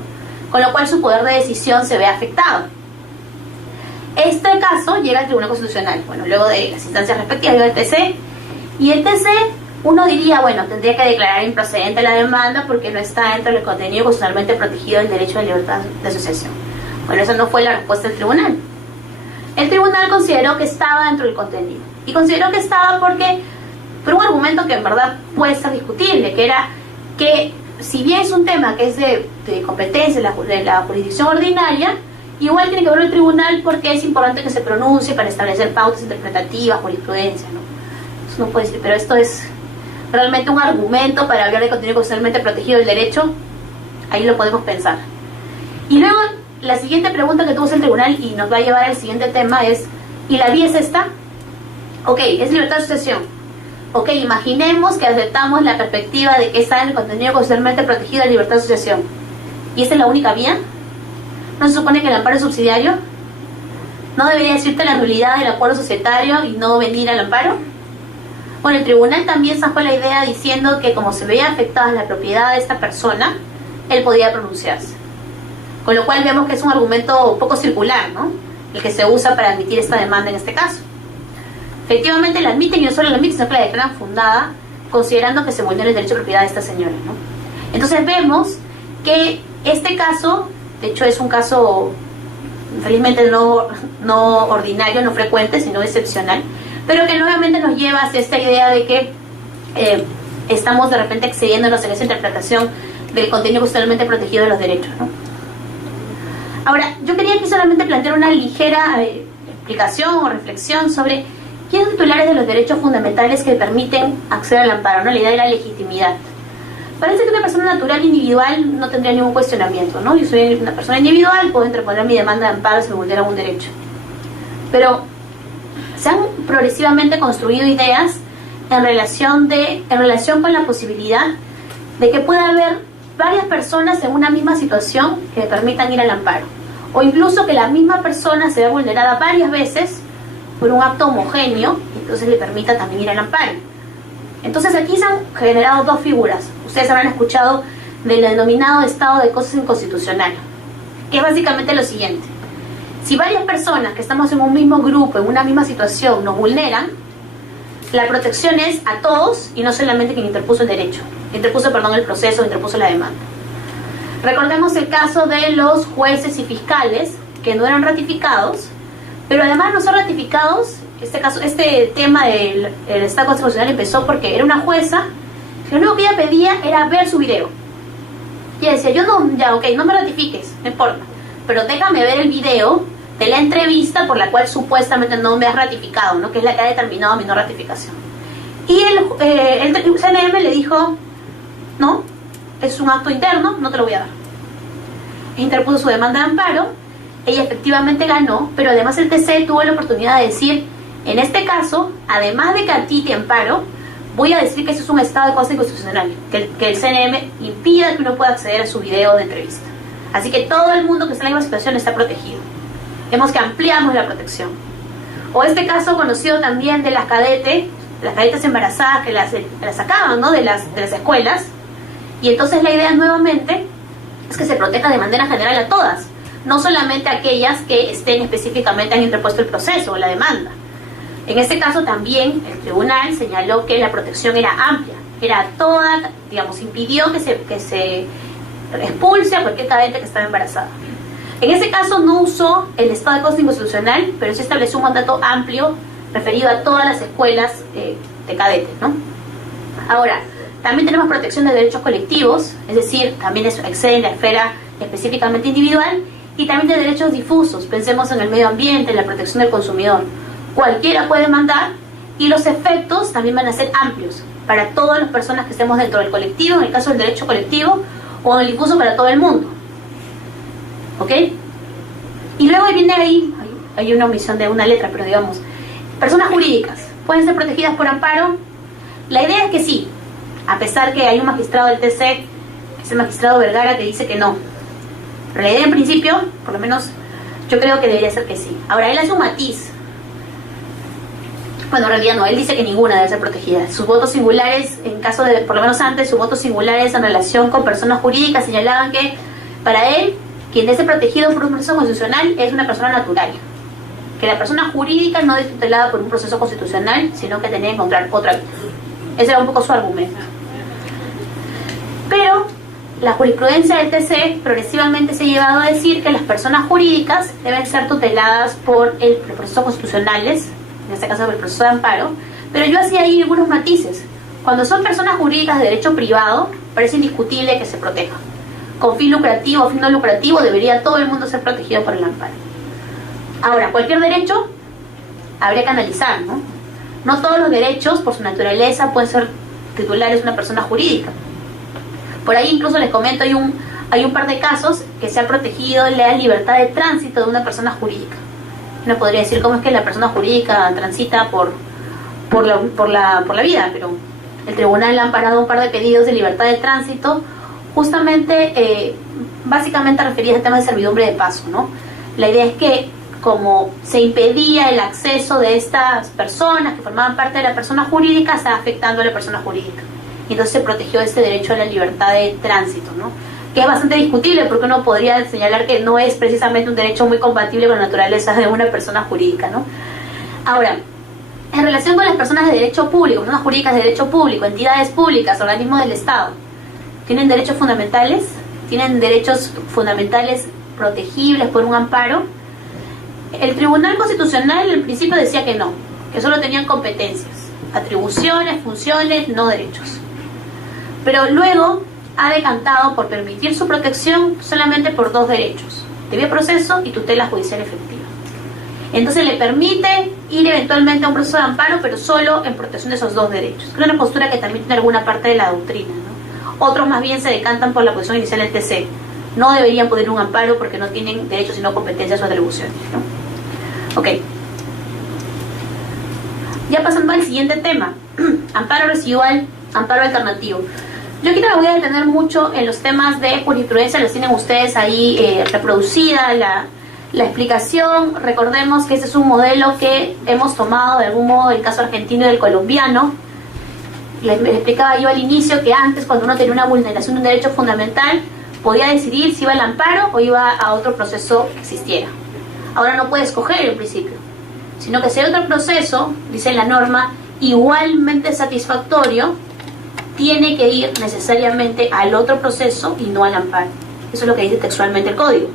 Con lo cual su poder de decisión se ve afectado. Este caso llega al Tribunal Constitucional. Bueno, luego de las instancias respectivas llega el TC, y el TC, uno diría, bueno, tendría que declarar improcedente la demanda porque no está dentro del contenido constitucionalmente protegido del derecho de libertad de asociación. Bueno, esa no fue la respuesta del tribunal. El tribunal consideró que estaba dentro del contenido. Y consideró que estaba porque, por un argumento que en verdad puede ser discutible, que era que si bien es un tema que es de competencia de la jurisdicción ordinaria, igual tiene que ver el tribunal porque es importante que se pronuncie para establecer pautas interpretativas, jurisprudencia, ¿no? Eso no puede decir, pero esto es realmente un argumento para hablar de contenido constitucionalmente protegido del derecho. Ahí lo podemos pensar. Y luego la siguiente pregunta que tuvo el tribunal y nos va a llevar al siguiente tema es, ¿y la vía es esta? Ok, es libertad de asociación. Ok, imaginemos que aceptamos la perspectiva de que está en el contenido constitucionalmente protegido de libertad de asociación. ¿Y esa es la única vía? ¿No se supone que el amparo es subsidiario? ¿No debería decirte la nulidad del acuerdo societario y no venir al amparo? Bueno, el tribunal también sacó la idea diciendo que como se veía afectada la propiedad de esta persona, él podía pronunciarse. Con lo cual vemos que es un argumento un poco circular, ¿no?, el que se usa para admitir esta demanda en este caso. Efectivamente la admiten, y no solo la admiten, sino que la declaran fundada, considerando que se vulnera el derecho de propiedad de esta señora, ¿no? Entonces vemos que este caso, de hecho es un caso felizmente no ordinario, no frecuente, sino excepcional, pero que nuevamente nos lleva hacia esta idea de que estamos de repente excediéndonos en esa interpretación del contenido constitucionalmente protegido de los derechos, ¿no? Ahora, yo quería aquí solamente plantear una ligera explicación o reflexión sobre quiénes son titulares de los derechos fundamentales que permiten acceder al amparo, ¿no?, la idea de la legitimidad. Parece que una persona natural individual no tendría ningún cuestionamiento, ¿no? Yo soy una persona individual, puedo interponer mi demanda de amparo si me vulnera un derecho. Pero se han progresivamente construido ideas en relación con la posibilidad de que pueda haber varias personas en una misma situación que me permitan ir al amparo, o incluso que la misma persona se vea vulnerada varias veces por un acto homogéneo y entonces le permita también ir al amparo. Entonces aquí se han generado dos figuras. Ustedes habrán escuchado del denominado estado de cosas inconstitucional, que es básicamente lo siguiente: si varias personas que estamos en un mismo grupo, en una misma situación, nos vulneran, la protección es a todos y no solamente quien interpuso el derecho, el proceso, interpuso la demanda. Recordemos el caso de los jueces y fiscales que no eran ratificados, pero además no son ratificados. Este tema del estado constitucional empezó porque era una jueza que lo único que ella pedía era ver su video. Y ella decía, no me ratifiques, no importa, pero déjame ver el video de la entrevista por la cual supuestamente no me has ratificado, ¿no?, que es la que ha determinado mi no ratificación. Y el CNM le dijo, no, es un acto interno, no te lo voy a dar. Interpuso su demanda de amparo, ella efectivamente ganó, pero además el TC tuvo la oportunidad de decir, en este caso, además de que a ti te amparo, voy a decir que eso es un estado de cosas inconstitucional, que el CNM impida que uno pueda acceder a su video de entrevista. Así que todo el mundo que está en la misma situación está protegido. Vemos que ampliamos la protección. O este caso conocido también de las cadetes embarazadas que las sacaban, ¿no?, de las escuelas, y entonces la idea nuevamente es que se proteja de manera general a todas, no solamente a aquellas que específicamente han interpuesto el proceso o la demanda. En este caso también el tribunal señaló que la protección era amplia, era toda, impidió que se expulse a cualquier cadete que estaba embarazada. En ese caso no usó el estado de cosas inconstitucional, pero sí estableció un mandato amplio referido a todas las escuelas de cadetes, ¿no? Ahora, también tenemos protección de derechos colectivos, es decir, también excede en la esfera específicamente individual, y también de derechos difusos. Pensemos en el medio ambiente, en la protección del consumidor. Cualquiera puede demandar, y los efectos también van a ser amplios para todas las personas que estemos dentro del colectivo, en el caso del derecho colectivo, o en el difuso para todo el mundo. ¿Ok? Y luego viene ahí, hay una omisión de una letra, pero digamos, personas jurídicas, ¿pueden ser protegidas por amparo? La idea es que sí, a pesar que hay un magistrado del TC, que es el magistrado Vergara, que dice que no. Pero la idea en principio, por lo menos, yo creo que debería ser que sí. Ahora, él hace un matiz. Bueno, en realidad no, él dice que ninguna debe ser protegida. Sus votos singulares, en caso de, por lo menos antes, sus votos singulares en relación con personas jurídicas señalaban que, para él, quien debe ser protegido por un proceso constitucional es una persona natural. Que la persona jurídica no es tutelada por un proceso constitucional, sino que tenía que encontrar otra vida. Ese era un poco su argumento. Pero la jurisprudencia del TC progresivamente se ha llevado a decir que las personas jurídicas deben ser tuteladas por los procesos constitucionales, en este caso por el proceso de amparo, pero yo hacía ahí algunos matices. Cuando son personas jurídicas de derecho privado, parece indiscutible que se proteja. Con fin lucrativo o fin no lucrativo, debería todo el mundo ser protegido por el amparo. Ahora, cualquier derecho habría que analizar, ¿no? No todos los derechos, por su naturaleza, pueden ser titulares de una persona jurídica. Por ahí incluso les comento, hay un par de casos que se ha protegido la libertad de tránsito de una persona jurídica. Uno podría decir cómo es que la persona jurídica transita por la vida, pero el tribunal ha amparado un par de pedidos de libertad de tránsito, justamente, básicamente referidos al tema de servidumbre de paso, ¿no? La idea es que, como se impedía el acceso de estas personas que formaban parte de la persona jurídica, estaba afectando a la persona jurídica. Y entonces se protegió este derecho a la libertad de tránsito, ¿no? que es bastante discutible porque uno podría señalar que no es precisamente un derecho muy compatible con la naturaleza de una persona jurídica, ¿no? Ahora, en relación con las personas de derecho público, personas jurídicas de derecho público, entidades públicas, organismos del Estado, ¿tienen derechos fundamentales? ¿Tienen derechos fundamentales protegibles por un amparo? El Tribunal Constitucional al principio decía que no, que solo tenían competencias, atribuciones, funciones, no derechos. Pero luego ha decantado por permitir su protección solamente por dos derechos: debido proceso y tutela judicial efectiva. Entonces le permite ir eventualmente a un proceso de amparo, pero solo en protección de esos dos derechos. Es una postura que también tiene alguna parte de la doctrina, ¿no? Otros más bien se decantan por la posición inicial del TC. No deberían poner un amparo porque no tienen derechos sino competencias o atribuciones, ¿no? Ok. Ya pasando al siguiente tema, amparo residual, amparo alternativo. Yo aquí no me voy a detener mucho en los temas de jurisprudencia, los tienen ustedes ahí reproducida la explicación. Recordemos que ese es un modelo que hemos tomado de algún modo del caso argentino y del colombiano. Les explicaba yo al inicio que antes, cuando uno tenía una vulneración de un derecho fundamental, podía decidir si iba al amparo o iba a otro proceso que existiera. Ahora no puede escoger en principio, sino que si hay otro proceso, dice la norma, igualmente satisfactorio, tiene que ir necesariamente al otro proceso y no al amparo. Eso es lo que dice textualmente el código.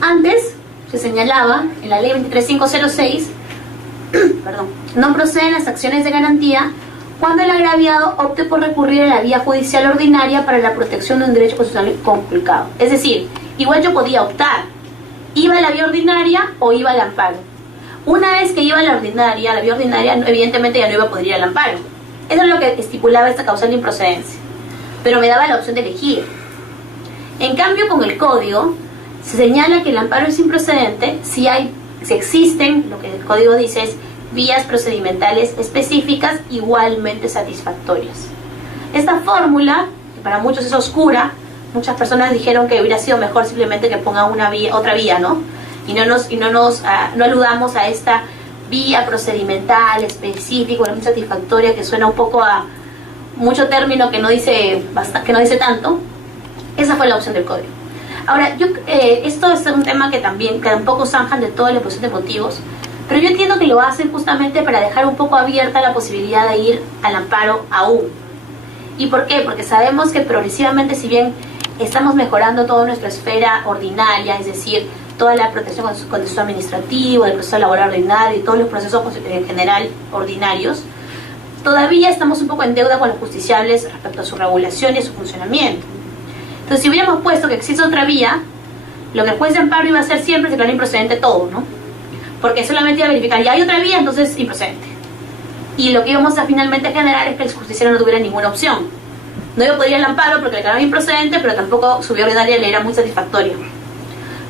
Antes se señalaba en la ley 23506, perdón, no proceden las acciones de garantía cuando el agraviado opte por recurrir a la vía judicial ordinaria para la protección de un derecho constitucional conculcado. Es decir, igual yo podía optar, iba a la vía ordinaria o iba al amparo. Una vez que iba a la vía ordinaria evidentemente ya no iba a poder ir al amparo. Eso es lo que estipulaba esta causal de improcedencia, pero me daba la opción de elegir. En cambio, con el código se señala que el amparo es improcedente si existen, lo que el código dice es, vías procedimentales específicas igualmente satisfactorias. Esta fórmula, que para muchos es oscura, muchas personas dijeron que hubiera sido mejor simplemente que ponga otra vía, ¿no? Y no aludamos a esta vía procedimental específica, igualmente satisfactoria, que suena un poco a mucho término que no dice tanto. Esa fue la opción del código. Ahora, esto es un tema que tampoco zanjan de toda la exposición de motivos, pero yo entiendo que lo hacen justamente para dejar un poco abierta la posibilidad de ir al amparo aún. ¿Y por qué? Porque sabemos que progresivamente, si bien estamos mejorando toda nuestra esfera ordinaria, es decir, toda la protección contencioso administrativo, el proceso laboral ordinario y todos los procesos en general ordinarios, todavía estamos un poco en deuda con los justiciables respecto a su regulación y a su funcionamiento. Entonces, si hubiéramos puesto que existe otra vía, lo que el juez de amparo iba a hacer siempre es declarar improcedente todo, ¿no? Porque solamente iba a verificar, ya hay otra vía, entonces improcedente. Y lo que íbamos a finalmente generar es que el justiciero no tuviera ninguna opción. No iba a poder ir al amparo porque le declaraba improcedente, pero tampoco su vía ordinaria le era muy satisfactoria.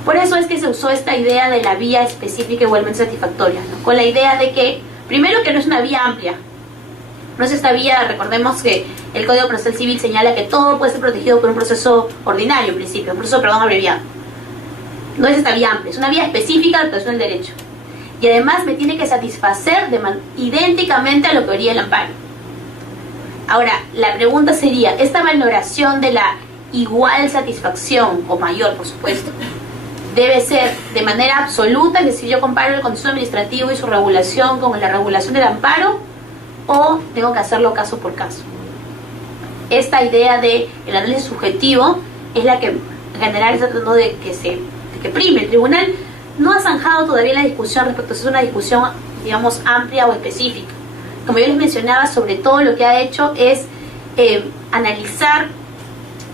Por eso es que se usó esta idea de la vía específica igualmente satisfactoria, ¿no? Con la idea de que, primero, que no es una vía amplia. No es esta vía, recordemos que el Código Procesal Civil señala que todo puede ser protegido por un proceso ordinario, en principio, un proceso, abreviado. No es esta vía amplia, es una vía específica de protección del derecho. Y además me tiene que satisfacer idénticamente a lo que haría el amparo. Ahora, la pregunta sería, ¿esta valoración de la igual satisfacción, o mayor por supuesto, debe ser de manera absoluta, es decir, yo comparo el contencioso administrativo y su regulación con la regulación del amparo, o tengo que hacerlo caso por caso? Esta idea de el análisis subjetivo es la que en general está tratando de que prime. El tribunal no ha zanjado todavía la discusión respecto a si es una discusión, digamos, amplia o específica. Como yo les mencionaba, sobre todo lo que ha hecho es analizar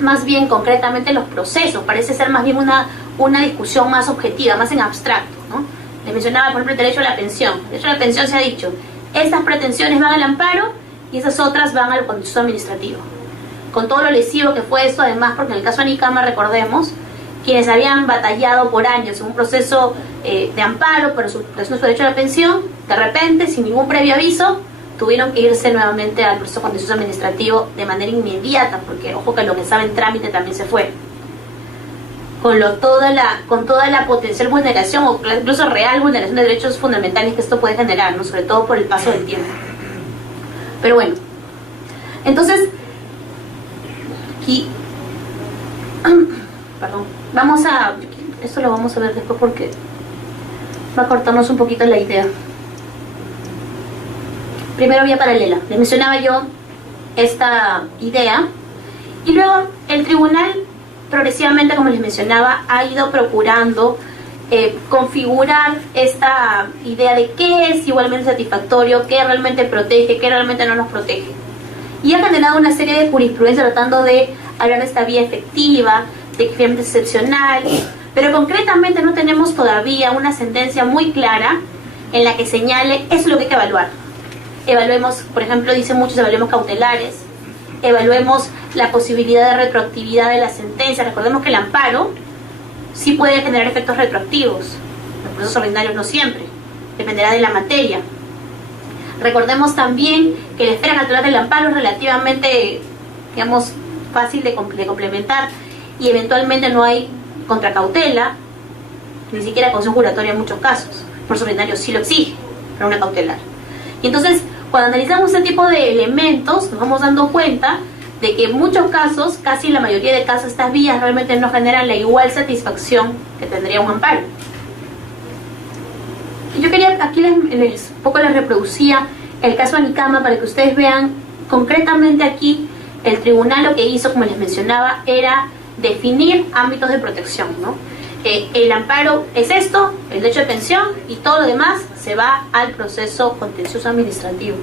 más bien concretamente los procesos. Parece ser más bien una discusión más objetiva, más en abstracto, ¿no? Les mencionaba, por ejemplo, el derecho a la pensión. El derecho a la pensión se ha dicho, estas pretensiones van al amparo y esas otras van al contencioso administrativo. Con todo lo lesivo que fue esto, además, porque en el caso de Anicama, recordemos, quienes habían batallado por años en un proceso de amparo por su derecho a la pensión, de repente, sin ningún previo aviso, tuvieron que irse nuevamente al proceso contencioso administrativo de manera inmediata, porque ojo que lo que estaba en trámite también se fue. Con toda la potencial vulneración o incluso real vulneración de derechos fundamentales que esto puede generar, ¿no? Sobre todo por el paso del tiempo. Pero bueno, entonces, aquí, perdón, esto lo vamos a ver después porque va a cortarnos un poquito la idea. Primero vía paralela, les mencionaba yo esta idea, y luego el tribunal progresivamente, como les mencionaba, ha ido procurando configurar esta idea de qué es igualmente satisfactorio, qué realmente protege, qué realmente no nos protege. Y ha generado una serie de jurisprudencia tratando de hablar de esta vía efectiva, de que es excepcional, pero concretamente no tenemos todavía una sentencia muy clara en la que señale eso es lo que hay que evaluar. Evaluemos, por ejemplo, dicen muchos, evaluemos cautelares, evaluemos la posibilidad de retroactividad de la sentencia. Recordemos que el amparo sí puede generar efectos retroactivos, los procesos ordinarios no siempre, dependerá de la materia. Recordemos también que la esfera natural del amparo es relativamente, digamos, fácil de complementar, y eventualmente no hay contracautela, ni siquiera concesión juratoria en muchos casos. El proceso ordinario sí lo exige, pero una cautelar. Y entonces, cuando analizamos este tipo de elementos, nos vamos dando cuenta de que en muchos casos, casi en la mayoría de casos, estas vías realmente no generan la igual satisfacción que tendría un amparo. Y yo quería, aquí un poco les reproducía el caso Anicama para que ustedes vean concretamente aquí el tribunal lo que hizo, como les mencionaba, era definir ámbitos de protección, ¿no? El amparo es esto, el derecho de pensión, y todo lo demás se va al proceso contencioso administrativo.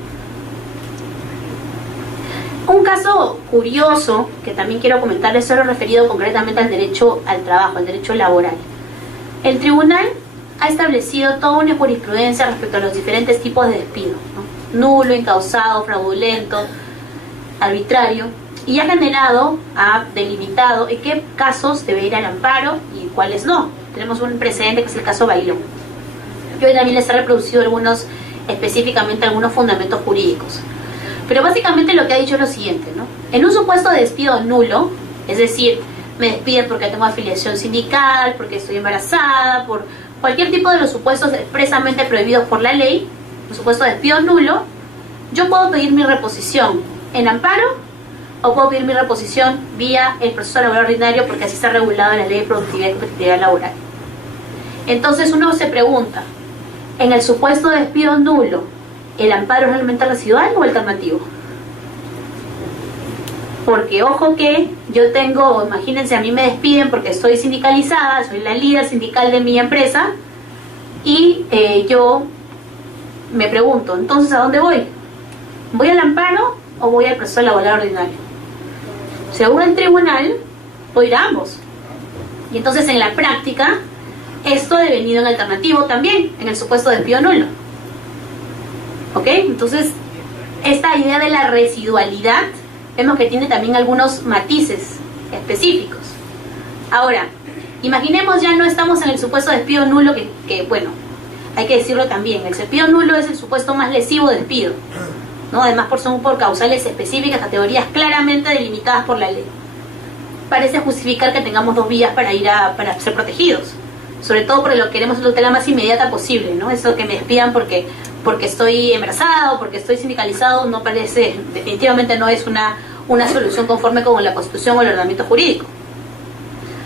Un caso curioso que también quiero comentarles, solo referido concretamente al derecho al trabajo, al derecho laboral. El tribunal ha establecido toda una jurisprudencia respecto a los diferentes tipos de despido, ¿no? Nulo, incausado, fraudulento, arbitrario, y ha delimitado en qué casos debe ir al amparo y cuáles no. Tenemos un precedente que es el caso Bailón. Yo también les he reproducido específicamente algunos fundamentos jurídicos. Pero básicamente lo que ha dicho es lo siguiente, ¿no? En un supuesto de despido nulo, es decir, me despiden porque tengo afiliación sindical, porque estoy embarazada, por cualquier tipo de los supuestos expresamente prohibidos por la ley, un supuesto de despido nulo, yo puedo pedir mi reposición en amparo o puedo pedir mi reposición vía el proceso laboral ordinario, porque así está regulado en la Ley de Productividad y Competitividad Laboral. Entonces uno se pregunta, en el supuesto de despido nulo, ¿el amparo es realmente residual o alternativo? Porque ojo que yo tengo, imagínense, a mí me despiden porque estoy sindicalizada, soy la líder sindical de mi empresa, y yo me pregunto, entonces ¿a dónde voy? ¿Voy al amparo o voy al proceso laboral ordinario? Según el tribunal, puedo ir a ambos. Y entonces en la práctica, esto ha devenido en alternativo también, en el supuesto de despido nulo. ¿Ok? Entonces, esta idea de la residualidad, vemos que tiene también algunos matices específicos. Ahora, imaginemos ya no estamos en el supuesto de despido nulo, que bueno, hay que decirlo también, el despido nulo es el supuesto más lesivo de despido, ¿no? Además son por causales específicas, categorías claramente delimitadas por la ley. Parece justificar que tengamos dos vías para ser protegidos, sobre todo porque lo queremos la tutela más inmediata posible, ¿no? Eso que me despidan porque estoy embarazada o porque estoy sindicalizado no parece, definitivamente no es una solución conforme con la Constitución o el ordenamiento jurídico.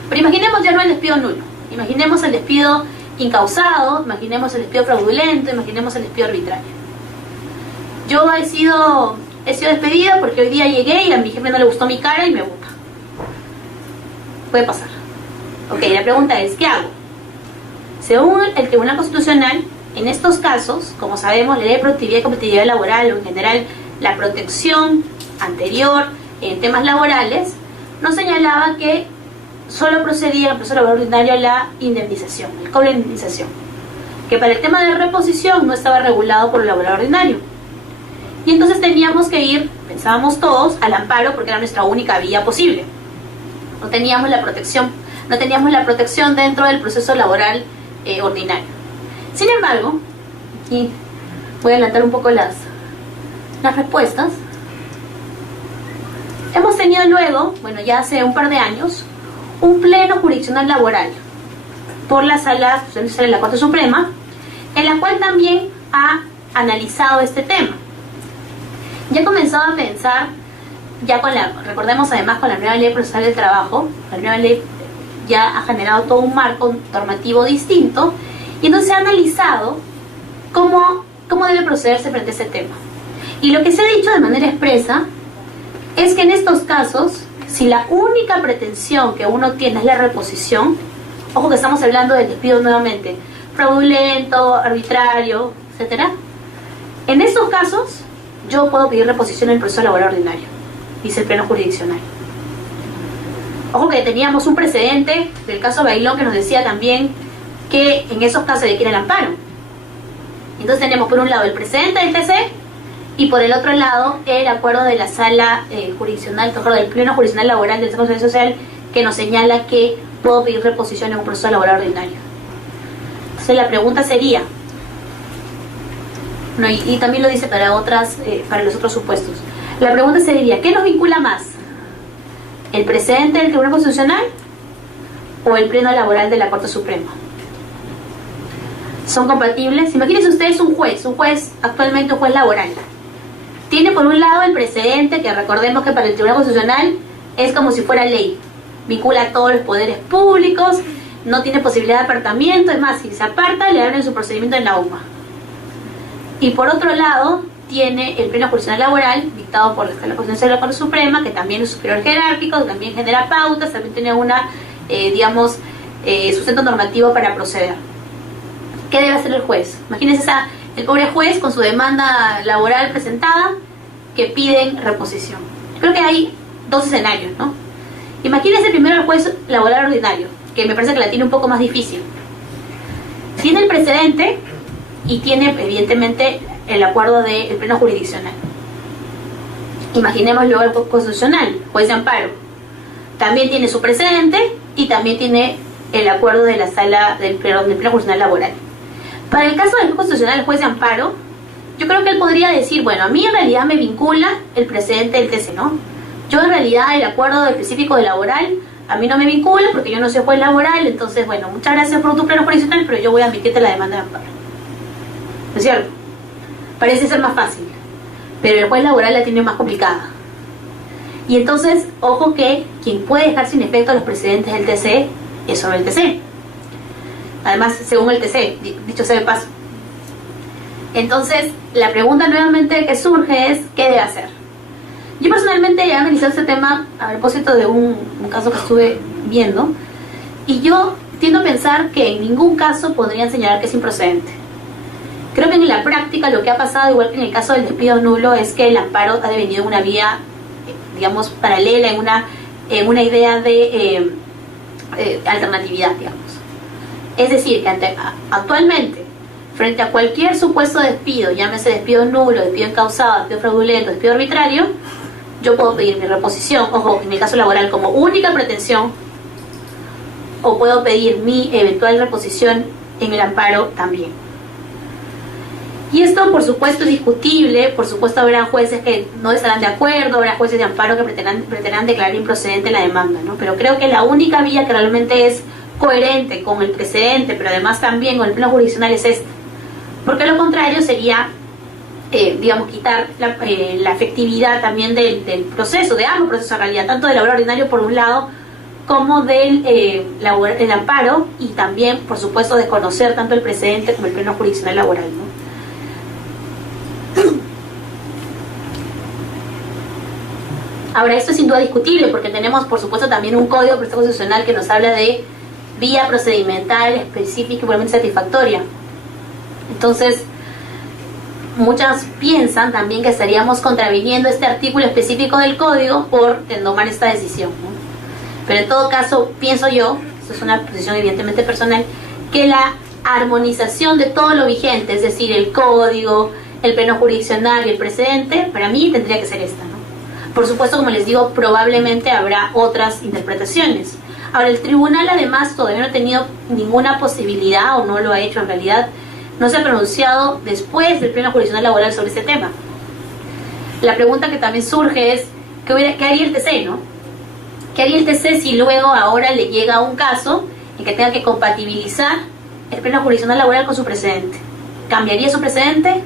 Pero imaginemos ya no el despido nulo, imaginemos el despido incausado, imaginemos el despido fraudulento, imaginemos el despido arbitrario. Yo he sido despedida porque hoy día llegué y a mi jefe no le gustó mi cara y me bota. Puede pasar. Ok, la pregunta es, ¿qué hago? Según el Tribunal Constitucional, en estos casos, como sabemos, la Ley de Productividad y Competitividad Laboral, o en general la protección anterior en temas laborales, nos señalaba que solo procedía en el proceso laboral ordinario la indemnización, el cobro de indemnización, que para el tema de reposición no estaba regulado por el laboral ordinario. Y entonces teníamos que ir, pensábamos todos, al amparo porque era nuestra única vía posible. No teníamos la protección dentro del proceso laboral ordinario. Sin embargo, y voy a adelantar un poco las respuestas, hemos tenido luego, bueno, ya hace un par de años, un pleno jurisdiccional laboral por la Sala de la Corte Suprema, en la cual también ha analizado este tema. Ya he comenzado a pensar ya recordemos además con la nueva ley procesal del trabajo, la nueva ley ya ha generado todo un marco normativo distinto, y entonces se ha analizado cómo debe procederse frente a ese tema. Y lo que se ha dicho de manera expresa es que en estos casos, si la única pretensión que uno tiene es la reposición, ojo que estamos hablando del despido nuevamente, fraudulento, arbitrario, etcétera, en esos casos yo puedo pedir reposición en el proceso laboral ordinario, dice el pleno jurisdiccional. Ojo que teníamos un precedente del caso Bailón que nos decía también que en esos casos requiere el amparo. Entonces tenemos por un lado el precedente del TC y por el otro lado el acuerdo de la sala jurisdiccional, del pleno jurisdiccional laboral del Seguro Social, que nos señala que puedo pedir reposición en un proceso laboral ordinario. Entonces la pregunta sería, no, y también lo dice para los otros supuestos, la pregunta sería, ¿qué nos vincula más? ¿El precedente del Tribunal Constitucional o el pleno laboral de la Corte Suprema? ¿Son compatibles? Imagínense ustedes un juez actualmente un juez laboral. Tiene por un lado el precedente, que recordemos que para el Tribunal Constitucional es como si fuera ley. Vincula a todos los poderes públicos, no tiene posibilidad de apartamiento, es más, si se aparta le abren su procedimiento en la UMA. Y por otro lado, tiene el pleno jurisdiccional laboral, dictado por la Sala Constitucional de la Corte Suprema, que también es superior jerárquico, que también genera pautas, también tiene una, sustento normativo para proceder. ¿Qué debe hacer el juez? Imagínense el pobre juez con su demanda laboral presentada, que piden reposición. Yo creo que hay dos escenarios, ¿no? Imagínense primero el juez laboral ordinario, que me parece que la tiene un poco más difícil. Tiene el precedente y tiene, evidentemente, el acuerdo del pleno jurisdiccional. Imaginemos luego el constitucional, juez de amparo. También tiene su precedente y también tiene el acuerdo de la sala del pleno jurisdiccional laboral. Para el caso del constitucional, el juez de amparo, yo creo que él podría decir, bueno, a mí en realidad me vincula el precedente del TC, ¿no? Yo en realidad el acuerdo específico de laboral a mí no me vincula porque yo no soy juez laboral, entonces, bueno, muchas gracias por tu pleno jurisdiccional, pero yo voy a admitirte la demanda de amparo. ¿No es cierto? Parece ser más fácil, pero el juez laboral la tiene más complicada. Y entonces, ojo que quien puede dejar sin efecto los precedentes del TC es sobre el TC. Además, según el TC, dicho sea de paso. Entonces, la pregunta nuevamente que surge es, ¿qué debe hacer? Yo personalmente he analizado este tema a propósito de un caso que estuve viendo, y yo tiendo a pensar que en ningún caso podrían señalar que es improcedente. Creo que en la práctica lo que ha pasado, igual que en el caso del despido nulo, es que el amparo ha devenido una vía, digamos, paralela, en una idea de alternatividad, digamos. Es decir, que actualmente, frente a cualquier supuesto despido, llámese despido nulo, despido encausado, despido fraudulento, despido arbitrario, yo puedo pedir mi reposición, ojo, en el caso laboral como única pretensión, o puedo pedir mi eventual reposición en el amparo también. Y esto, por supuesto, es discutible, por supuesto habrá jueces que no estarán de acuerdo, habrá jueces de amparo que pretenderán declarar improcedente la demanda, ¿no? Pero creo que la única vía que realmente es coherente con el precedente, pero además también con el pleno jurisdiccional, es esta. Porque lo contrario sería, quitar la efectividad también del proceso, de ambos procesos en realidad, tanto del laboral ordinario por un lado, como del amparo, y también, por supuesto, desconocer tanto el precedente como el pleno jurisdiccional laboral, ¿no? Ahora, esto es sin duda discutible porque tenemos, por supuesto, también un código constitucional que nos habla de vía procedimental específica y puramente satisfactoria. Entonces, muchas piensan también que estaríamos contraviniendo este artículo específico del código por tomar esta decisión, ¿no? Pero en todo caso, pienso yo, esto es una posición evidentemente personal, que la armonización de todo lo vigente, es decir, el código, el pleno jurisdiccional y el precedente, para mí tendría que ser esta, ¿no? Por supuesto, como les digo, probablemente habrá otras interpretaciones. Ahora, el tribunal además todavía no ha tenido ninguna posibilidad, o no lo ha hecho en realidad, no se ha pronunciado después del pleno jurisdiccional laboral sobre este tema. La pregunta que también surge es, ¿qué haría el TC, no? ¿Qué haría el TC si luego ahora le llega un caso en que tenga que compatibilizar el pleno jurisdiccional laboral con su precedente? ¿Cambiaría su precedente?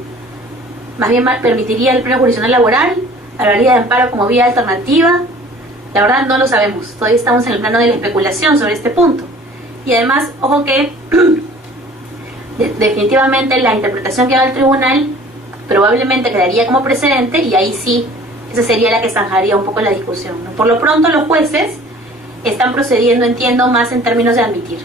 ¿Más bien permitiría el pleno jurisdiccional laboral? a la vía de amparo como vía alternativa? La verdad no lo sabemos, todavía estamos en el plano de la especulación sobre este punto. Y además, ojo que definitivamente la interpretación que haga el tribunal probablemente quedaría como precedente, y ahí sí, esa sería la que zanjaría un poco la discusión, ¿no? Por lo pronto los jueces están procediendo, entiendo, más en términos de admitir.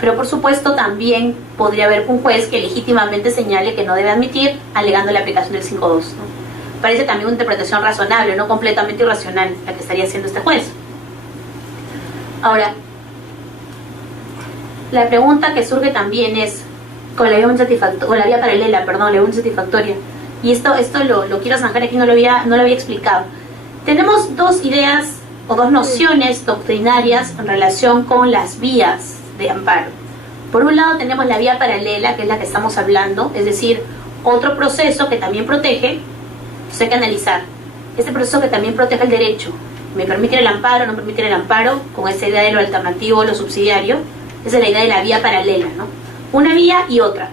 Pero por supuesto también podría haber un juez que legítimamente señale que no debe admitir, alegando la aplicación del 5.2, ¿no? Parece también una interpretación razonable, no completamente irracional, la que estaría haciendo este juez. Ahora, la pregunta que surge también es, con la vía paralela, la vía insatisfactoria, y esto lo quiero zanjar aquí, no lo había explicado. Tenemos dos ideas o dos nociones doctrinarias en relación con las vías de amparo. Por un lado tenemos la vía paralela, que es la que estamos hablando, es decir, otro proceso que también protege. Entonces hay que analizar este proceso que también protege el derecho. ¿Me permite el amparo, no permite el amparo? Con esa idea de lo alternativo, lo subsidiario. Esa es la idea de la vía paralela, ¿no? Una vía y otra.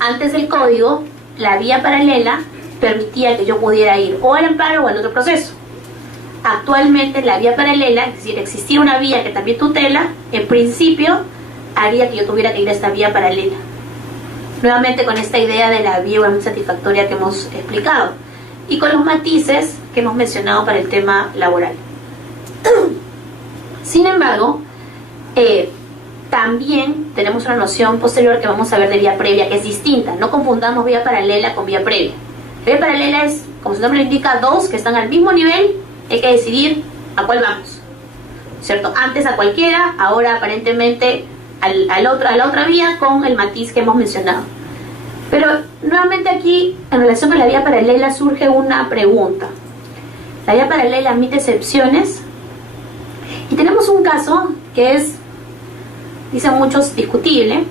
Antes del código, la vía paralela permitía que yo pudiera ir o al amparo o al otro proceso. Actualmente la vía paralela, es decir, existía una vía que también tutela, en principio haría que yo tuviera que ir a esta vía paralela. Nuevamente con esta idea de la vía insatisfactoria que hemos explicado y con los matices que hemos mencionado para el tema laboral. Sin embargo, también tenemos una noción posterior que vamos a ver de vía previa, que es distinta. No confundamos vía paralela con vía previa. La vía paralela es, como su nombre lo indica, dos que están al mismo nivel. Hay que decidir a cuál vamos, ¿cierto? Antes a cualquiera, ahora aparentemente a la otra vía, con el matiz que hemos mencionado. Pero nuevamente aquí, en relación con la vía paralela, surge una pregunta. La vía paralela admite excepciones, y tenemos un caso que es, dicen muchos, discutible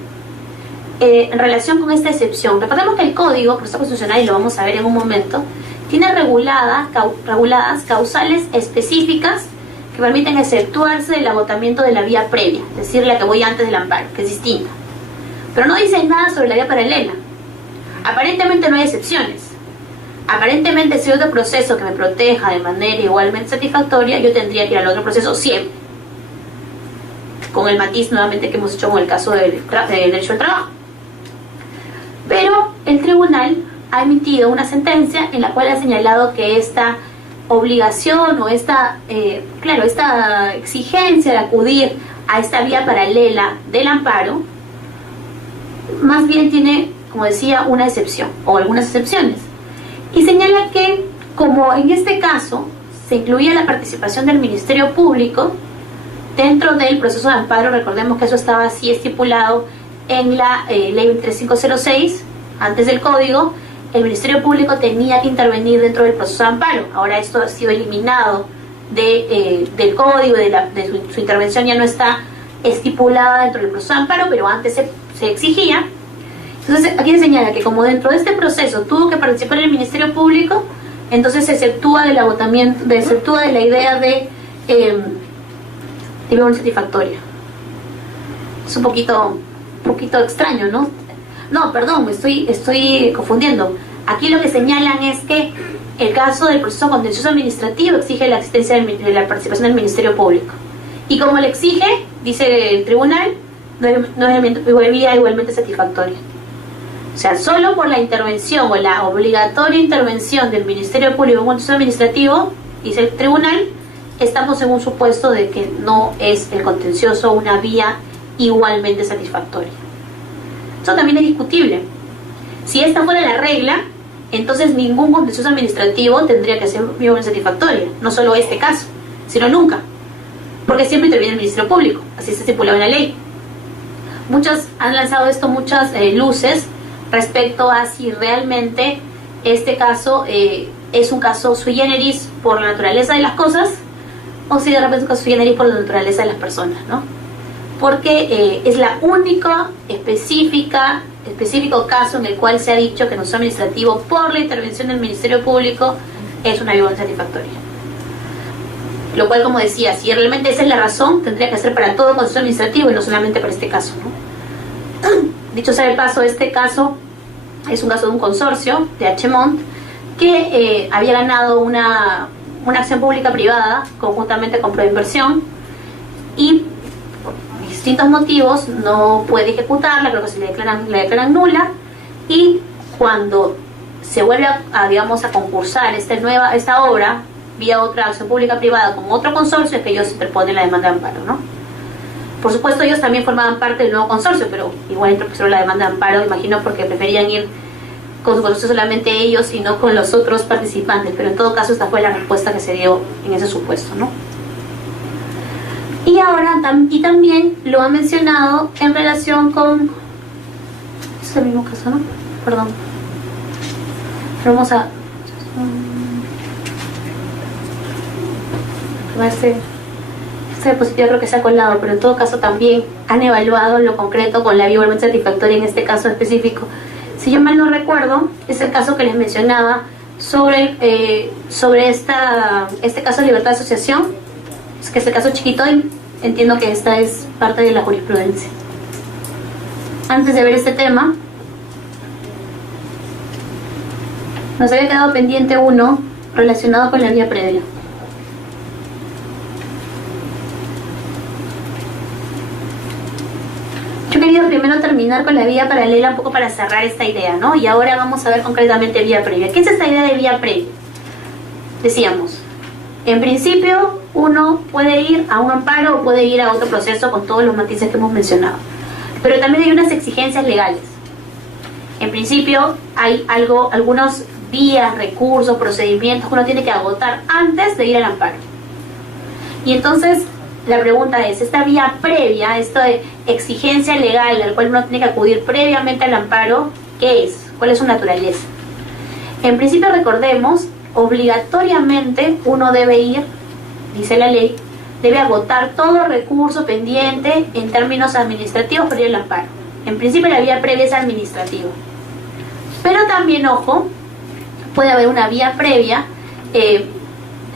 en relación con esta excepción. Recordemos que el código, proceso constitucional, y lo vamos a ver en un momento, tiene reguladas causales específicas que permiten exceptuarse del agotamiento de la vía previa, es decir, la que voy antes del amparo, que es distinta. Pero no dice nada sobre la vía paralela. Aparentemente no hay excepciones. Aparentemente, si hay otro proceso que me proteja de manera igualmente satisfactoria, yo tendría que ir al otro proceso siempre. Con el matiz nuevamente que hemos hecho con el caso del derecho al trabajo. Pero el tribunal ha emitido una sentencia en la cual ha señalado que esta obligación o esta exigencia de acudir a esta vía paralela del amparo más bien tiene, como decía, una excepción o algunas excepciones, y señala que, como en este caso se incluía la participación del Ministerio Público dentro del proceso de amparo, recordemos que eso estaba así estipulado en la ley 3506, antes del código, el Ministerio Público tenía que intervenir dentro del proceso de amparo. Ahora esto ha sido eliminado del código, su intervención ya no está estipulada dentro del proceso de amparo, pero antes se exigía. Entonces aquí se señala que como dentro de este proceso tuvo que participar el Ministerio Público, entonces se exceptúa del agotamiento, se exceptúa de la idea de vía insatisfactoria. Es un poquito extraño, ¿no? No, perdón, me estoy confundiendo. Aquí lo que señalan es que el caso del proceso contencioso administrativo exige la existencia de la participación del Ministerio Público. Y como le exige, dice el tribunal, no es vía igualmente satisfactoria. O sea, solo por la intervención o la obligatoria intervención del Ministerio Público en un contencioso administrativo, dice el tribunal, estamos en un supuesto de que no es el contencioso una vía igualmente satisfactoria. Eso también es discutible. Si esta fuera la regla, entonces ningún contencioso administrativo tendría que ser vía satisfactoria, no solo este caso, sino nunca, porque siempre interviene el Ministerio Público, así se estipulaba en la ley. Muchos han lanzado esto muchas luces respecto a si realmente este caso es un caso sui generis por la naturaleza de las cosas, o si de repente es un caso sui generis por la naturaleza de las personas, ¿no? Porque es la única específico caso en el cual se ha dicho que el proceso administrativo por la intervención del Ministerio Público es una vía satisfactoria. Lo cual, como decía, si realmente esa es la razón, tendría que ser para todo proceso administrativo y no solamente para este caso, ¿no? Dicho sea de paso, este caso es un caso de un consorcio de Hmont, que había ganado una acción pública privada conjuntamente con Proinversión y por distintos motivos no puede ejecutarla, creo que se le declaran nula, y cuando se vuelve digamos, a concursar esta obra vía otra acción pública privada con otro consorcio, es que ellos interponen la demanda de amparo, ¿no? Por supuesto, ellos también formaban parte del nuevo consorcio, pero igual interpusieron la demanda de amparo, imagino, porque preferían ir con su consorcio solamente ellos y no con los otros participantes, pero en todo caso esta fue la respuesta que se dio en ese supuesto, ¿no? Y ahora, y también lo han mencionado en relación con... Es el mismo caso, ¿no? Perdón. Pero vamos a... Esta diapositiva creo que se ha colado, pero en todo caso también han evaluado lo concreto con la vía igualmente satisfactoria en este caso específico. Si yo mal no recuerdo, es el caso que les mencionaba sobre este caso de libertad de asociación, que es el caso chiquito, y entiendo que esta es parte de la jurisprudencia. Antes de ver este tema, nos había quedado pendiente uno relacionado con la vía previa. Yo he querido primero terminar con la vía paralela un poco para cerrar esta idea, ¿no? Y ahora vamos a ver concretamente vía previa. ¿Qué es esta idea de vía previa? Decíamos, en principio uno puede ir a un amparo o puede ir a otro proceso con todos los matices que hemos mencionado. Pero también hay unas exigencias legales. En principio hay algunos vías, recursos, procedimientos que uno tiene que agotar antes de ir al amparo. Y entonces la pregunta es, esta vía previa, esta exigencia legal al cual uno tiene que acudir previamente al amparo, ¿qué es? ¿Cuál es su naturaleza? En principio, recordemos, obligatoriamente uno debe ir, dice la ley, debe agotar todo recurso pendiente en términos administrativos para ir al amparo. En principio la vía previa es administrativa. Pero también, ojo, puede haber una vía previa,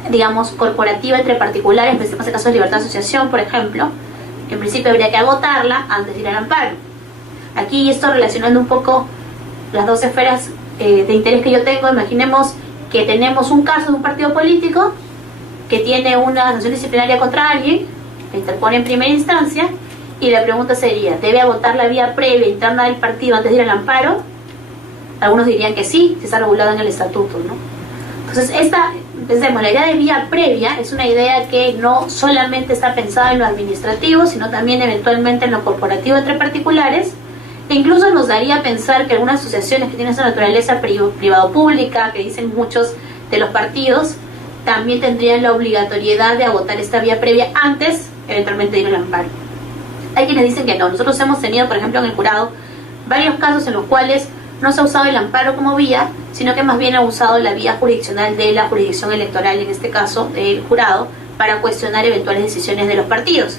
digamos, corporativa entre particulares, en este caso de libertad de asociación, por ejemplo. En principio habría que agotarla antes de ir al amparo. Aquí esto relacionando un poco las dos esferas de interés que yo tengo. Imaginemos que tenemos un caso de un partido político que tiene una sanción disciplinaria contra alguien, que interpone en primera instancia, y la pregunta sería, ¿debe agotar la vía previa interna del partido antes de ir al amparo? Algunos dirían que sí, si está regulado en el estatuto, ¿no? Entonces, pensemos, la idea de vía previa es una idea que no solamente está pensada en lo administrativo, sino también eventualmente en lo corporativo entre particulares, e incluso nos daría a pensar que algunas asociaciones que tienen esa naturaleza privado-pública, que dicen muchos de los partidos, también tendrían la obligatoriedad de agotar esta vía previa antes, eventualmente, de ir al amparo. Hay quienes dicen que no. Nosotros hemos tenido, por ejemplo, en el jurado, varios casos en los cuales no se ha usado el amparo como vía, sino que más bien ha usado la vía jurisdiccional de la jurisdicción electoral, en este caso del jurado, para cuestionar eventuales decisiones de los partidos.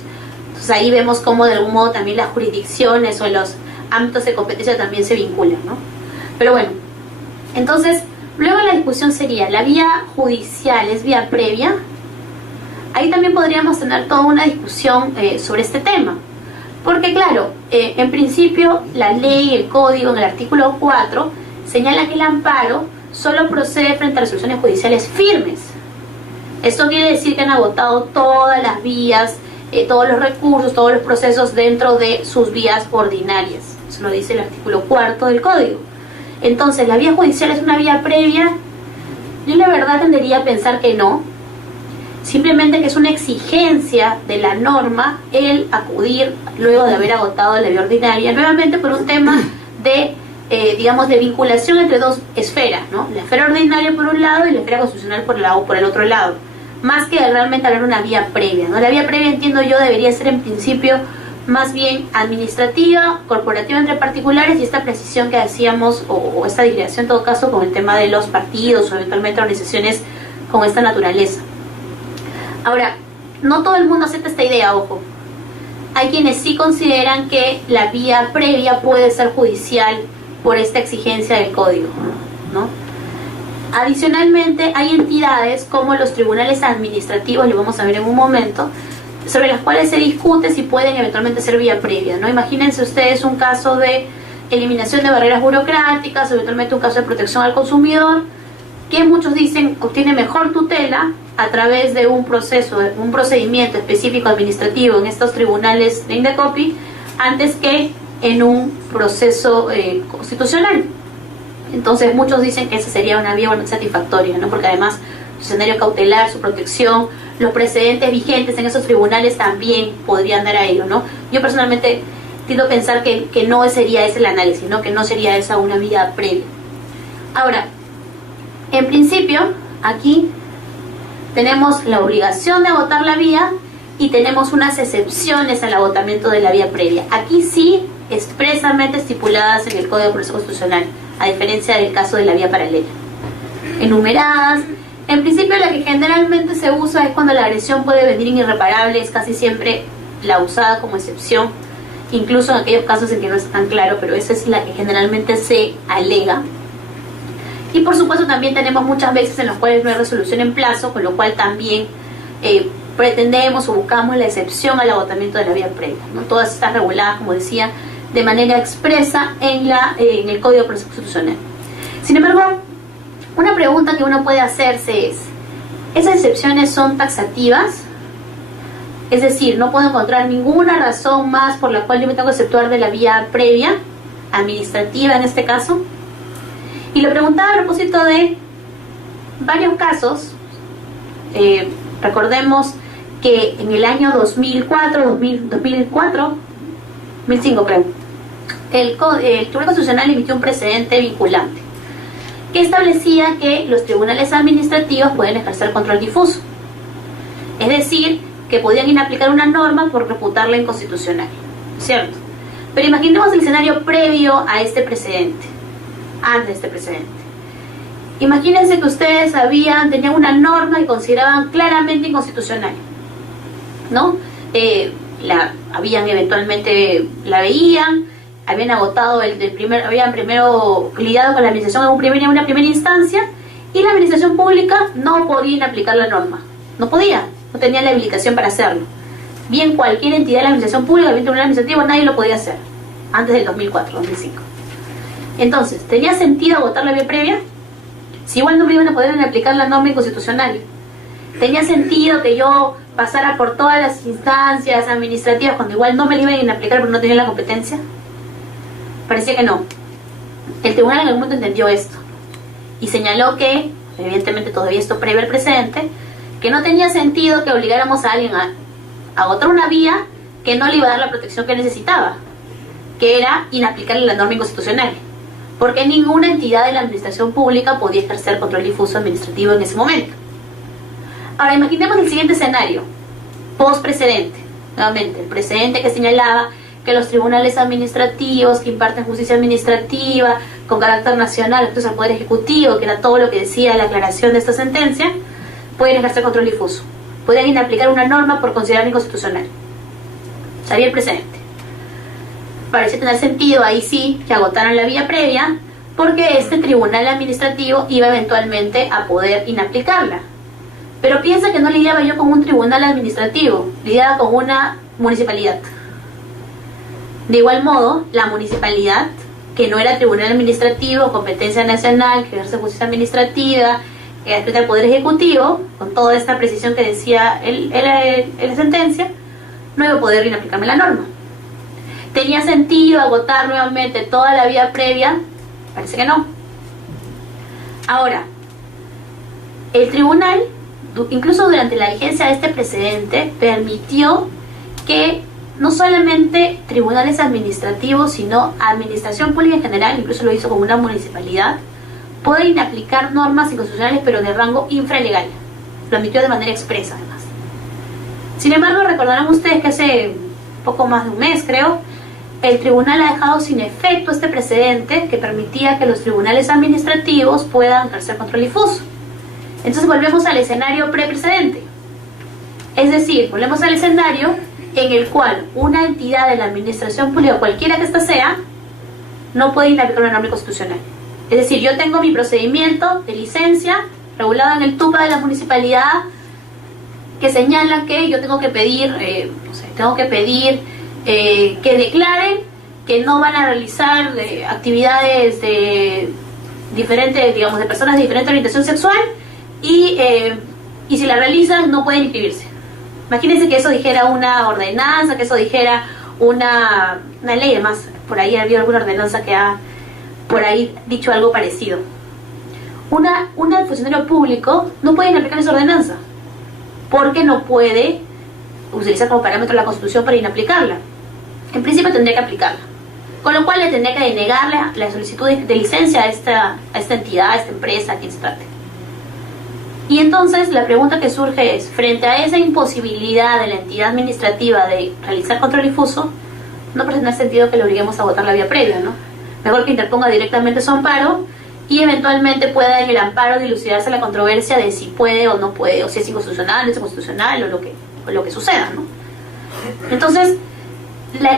Entonces ahí vemos cómo de algún modo también las jurisdicciones o los ámbitos de competencia también se vinculan, ¿no? Pero bueno, entonces, luego la discusión sería, ¿la vía judicial es vía previa? Ahí también podríamos tener toda una discusión sobre este tema. Porque claro, en principio la ley, el código, en el artículo 4, señala que el amparo solo procede frente a resoluciones judiciales firmes. Esto quiere decir que han agotado todas las vías, todos los recursos, todos los procesos dentro de sus vías ordinarias. Eso lo dice el artículo 4 del código. Entonces, ¿la vía judicial es una vía previa? Yo la verdad tendería a pensar que no. Simplemente que es una exigencia de la norma el acudir luego de haber agotado la vía ordinaria, nuevamente por un tema de, digamos, de vinculación entre dos esferas, ¿no? La esfera ordinaria por un lado y la esfera constitucional por el otro lado, más que realmente hablar de una vía previa, ¿no? La vía previa, entiendo yo, debería ser en principio más bien administrativa, corporativa entre particulares, y esta precisión que hacíamos, o esta digregación en todo caso, con el tema de los partidos o eventualmente organizaciones con esta naturaleza. Ahora, no todo el mundo acepta esta idea, ojo. Hay quienes sí consideran que la vía previa puede ser judicial por esta exigencia del código, ¿no? Adicionalmente, hay entidades como los tribunales administrativos, lo vamos a ver en un momento, sobre las cuales se discute si pueden eventualmente ser vía previa, ¿no? Imagínense ustedes un caso de eliminación de barreras burocráticas, eventualmente un caso de protección al consumidor, que muchos dicen obtiene mejor tutela a través de un procedimiento específico administrativo en estos tribunales de Indecopi antes que en un proceso constitucional. Entonces muchos dicen que esa sería una vía bastante satisfactoria, ¿no? Porque además su escenario cautelar, su protección, los precedentes vigentes en esos tribunales también podrían dar a ello, ¿no? Yo personalmente tiendo a pensar que no sería ese el análisis, ¿no? Que no sería esa una vía previa. Ahora, en principio, aquí tenemos la obligación de agotar la vía y tenemos unas excepciones al agotamiento de la vía previa. Aquí sí, expresamente estipuladas en el Código de Proceso Constitucional, a diferencia del caso de la vía paralela. Enumeradas. En principio, la que generalmente se usa es cuando la agresión puede venir irreparable, es casi siempre la usada como excepción, incluso en aquellos casos en que no está tan claro, pero esa es la que generalmente se alega. Y por supuesto también tenemos muchas veces en las cuales no hay resolución en plazo, con lo cual también pretendemos o buscamos la excepción al agotamiento de la vía previa, ¿no? Todas están reguladas, como decía, de manera expresa en el Código de Proceso Constitucional. Sin embargo, una pregunta que uno puede hacerse es, ¿esas excepciones son taxativas? Es decir, no puedo encontrar ninguna razón más por la cual yo me tengo que exceptuar de la vía previa, administrativa en este caso. Y lo preguntaba a propósito de varios casos. Recordemos que en el año 2005 creo, el Tribunal Constitucional emitió un precedente vinculante que establecía que los tribunales administrativos pueden ejercer control difuso. Es decir, que podían inaplicar una norma por reputarla inconstitucional, ¿cierto? Pero imaginemos el escenario previo a este precedente, antes de este precedente. Imagínense que ustedes tenían una norma que consideraban claramente inconstitucional, ¿no? La veían, habían agotado habían primero lidiado con la administración en una primera instancia, y la administración pública no podía aplicar la norma, no tenía la habilitación para hacerlo. Bien, cualquier entidad de la administración pública, bien tribunal administrativo, nadie lo podía hacer antes del 2004-2005. Entonces, ¿tenía sentido agotar la vía previa? Si igual no me iban a poder aplicar la norma inconstitucional. ¿Tenía sentido que yo pasara por todas las instancias administrativas cuando igual no me la iban a aplicar porque no tenía la competencia? Parecía que no. El tribunal en algún momento entendió esto y señaló que, evidentemente todavía esto prevé el precedente, que no tenía sentido que obligáramos a alguien a agotar una vía que no le iba a dar la protección que necesitaba, que era inaplicarle la norma inconstitucional, porque ninguna entidad de la administración pública podía ejercer control difuso administrativo en ese momento. Ahora imaginemos el siguiente escenario, post-precedente. Nuevamente, el precedente que señalaba que los tribunales administrativos que imparten justicia administrativa con carácter nacional, entonces al Poder Ejecutivo, que era todo lo que decía la aclaración de esta sentencia, pueden ejercer control difuso, pueden inaplicar una norma por considerar inconstitucional. Sabía el precedente. Parecía tener sentido ahí sí que agotaran la vía previa, porque este tribunal administrativo iba eventualmente a poder inaplicarla. Pero piensa que no lidiaba yo con un tribunal administrativo, lidiaba con una municipalidad. De igual modo, la municipalidad, que no era tribunal administrativo, competencia nacional, que ejerce justicia administrativa, que adscrita al Poder Ejecutivo, con toda esta precisión que decía la sentencia, no iba a poder inaplicarme la norma. ¿Tenía sentido agotar nuevamente toda la vía previa? Parece que no. Ahora, el tribunal, incluso durante la vigencia de este precedente, permitió que no solamente tribunales administrativos, sino administración pública en general, incluso lo hizo como una municipalidad, pueden aplicar normas inconstitucionales pero de rango infralegal. Lo admitió de manera expresa, además. Sin embargo, recordarán ustedes que hace poco más de un mes, creo, el tribunal ha dejado sin efecto este precedente que permitía que los tribunales administrativos puedan ejercer control difuso. Entonces volvemos al escenario pre-precedente. Es decir, volvemos al escenario en el cual una entidad de la administración pública, cualquiera que ésta sea, no puede inaplicar una norma constitucional. Es decir, yo tengo mi procedimiento de licencia regulado en el TUPA de la municipalidad que señala que yo tengo que pedir, que declaren que no van a realizar actividades digamos, de personas de diferente orientación sexual, y si la realizan no pueden inscribirse. Imagínense que eso dijera una ordenanza, que eso dijera una ley. Además, por ahí ha habido alguna ordenanza que ha por ahí dicho algo parecido. Un funcionario público no puede inaplicar esa ordenanza, porque no puede utilizar como parámetro la Constitución para inaplicarla. En principio tendría que aplicarla, con lo cual le tendría que denegar la solicitud de licencia a esta entidad, a esta empresa, a quien se trate. Y entonces la pregunta que surge es, frente a esa imposibilidad de la entidad administrativa de realizar control difuso, no presenta sentido que le obliguemos a votar la vía previa, ¿no? Mejor que interponga directamente su amparo y eventualmente pueda en el amparo dilucidarse la controversia de si puede o no puede, o si es inconstitucional, no es inconstitucional, o lo que suceda, ¿no? Entonces,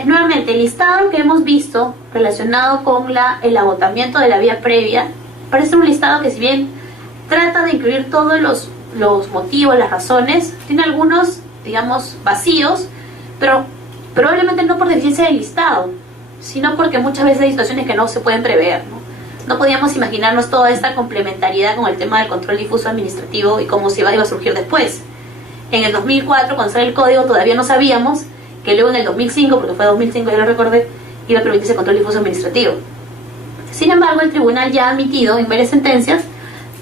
nuevamente, el listado que hemos visto relacionado con el agotamiento de la vía previa parece un listado que, si bien trata de incluir todos los motivos, las razones, tiene algunos, digamos, vacíos, pero probablemente no por deficiencia del listado, sino porque muchas veces hay situaciones que no se pueden prever, ¿no? No podíamos imaginarnos toda esta complementariedad con el tema del control difuso administrativo y cómo iba a surgir después. En el 2004, cuando sale el código, todavía no sabíamos que luego en el 2005, porque fue 2005, ya lo recordé, iba a permitirse control difuso administrativo. Sin embargo, el tribunal ya ha admitido en varias sentencias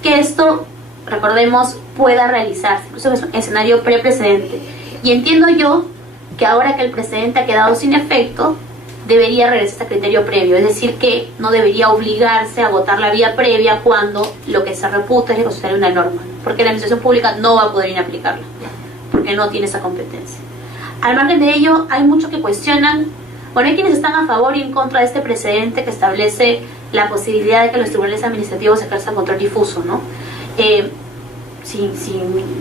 que esto, recordemos, pueda realizarse, incluso es un escenario preprecedente. Y entiendo yo que ahora que el precedente ha quedado sin efecto, debería regresar a criterio previo, es decir, que no debería obligarse a votar la vía previa cuando lo que se reputa es de considerar una norma, porque la administración pública no va a poder inaplicarla, porque no tiene esa competencia. Al margen de ello, hay muchos que cuestionan, bueno, hay quienes están a favor y en contra de este precedente que establece la posibilidad de que los tribunales administrativos ejerzan control difuso, ¿no?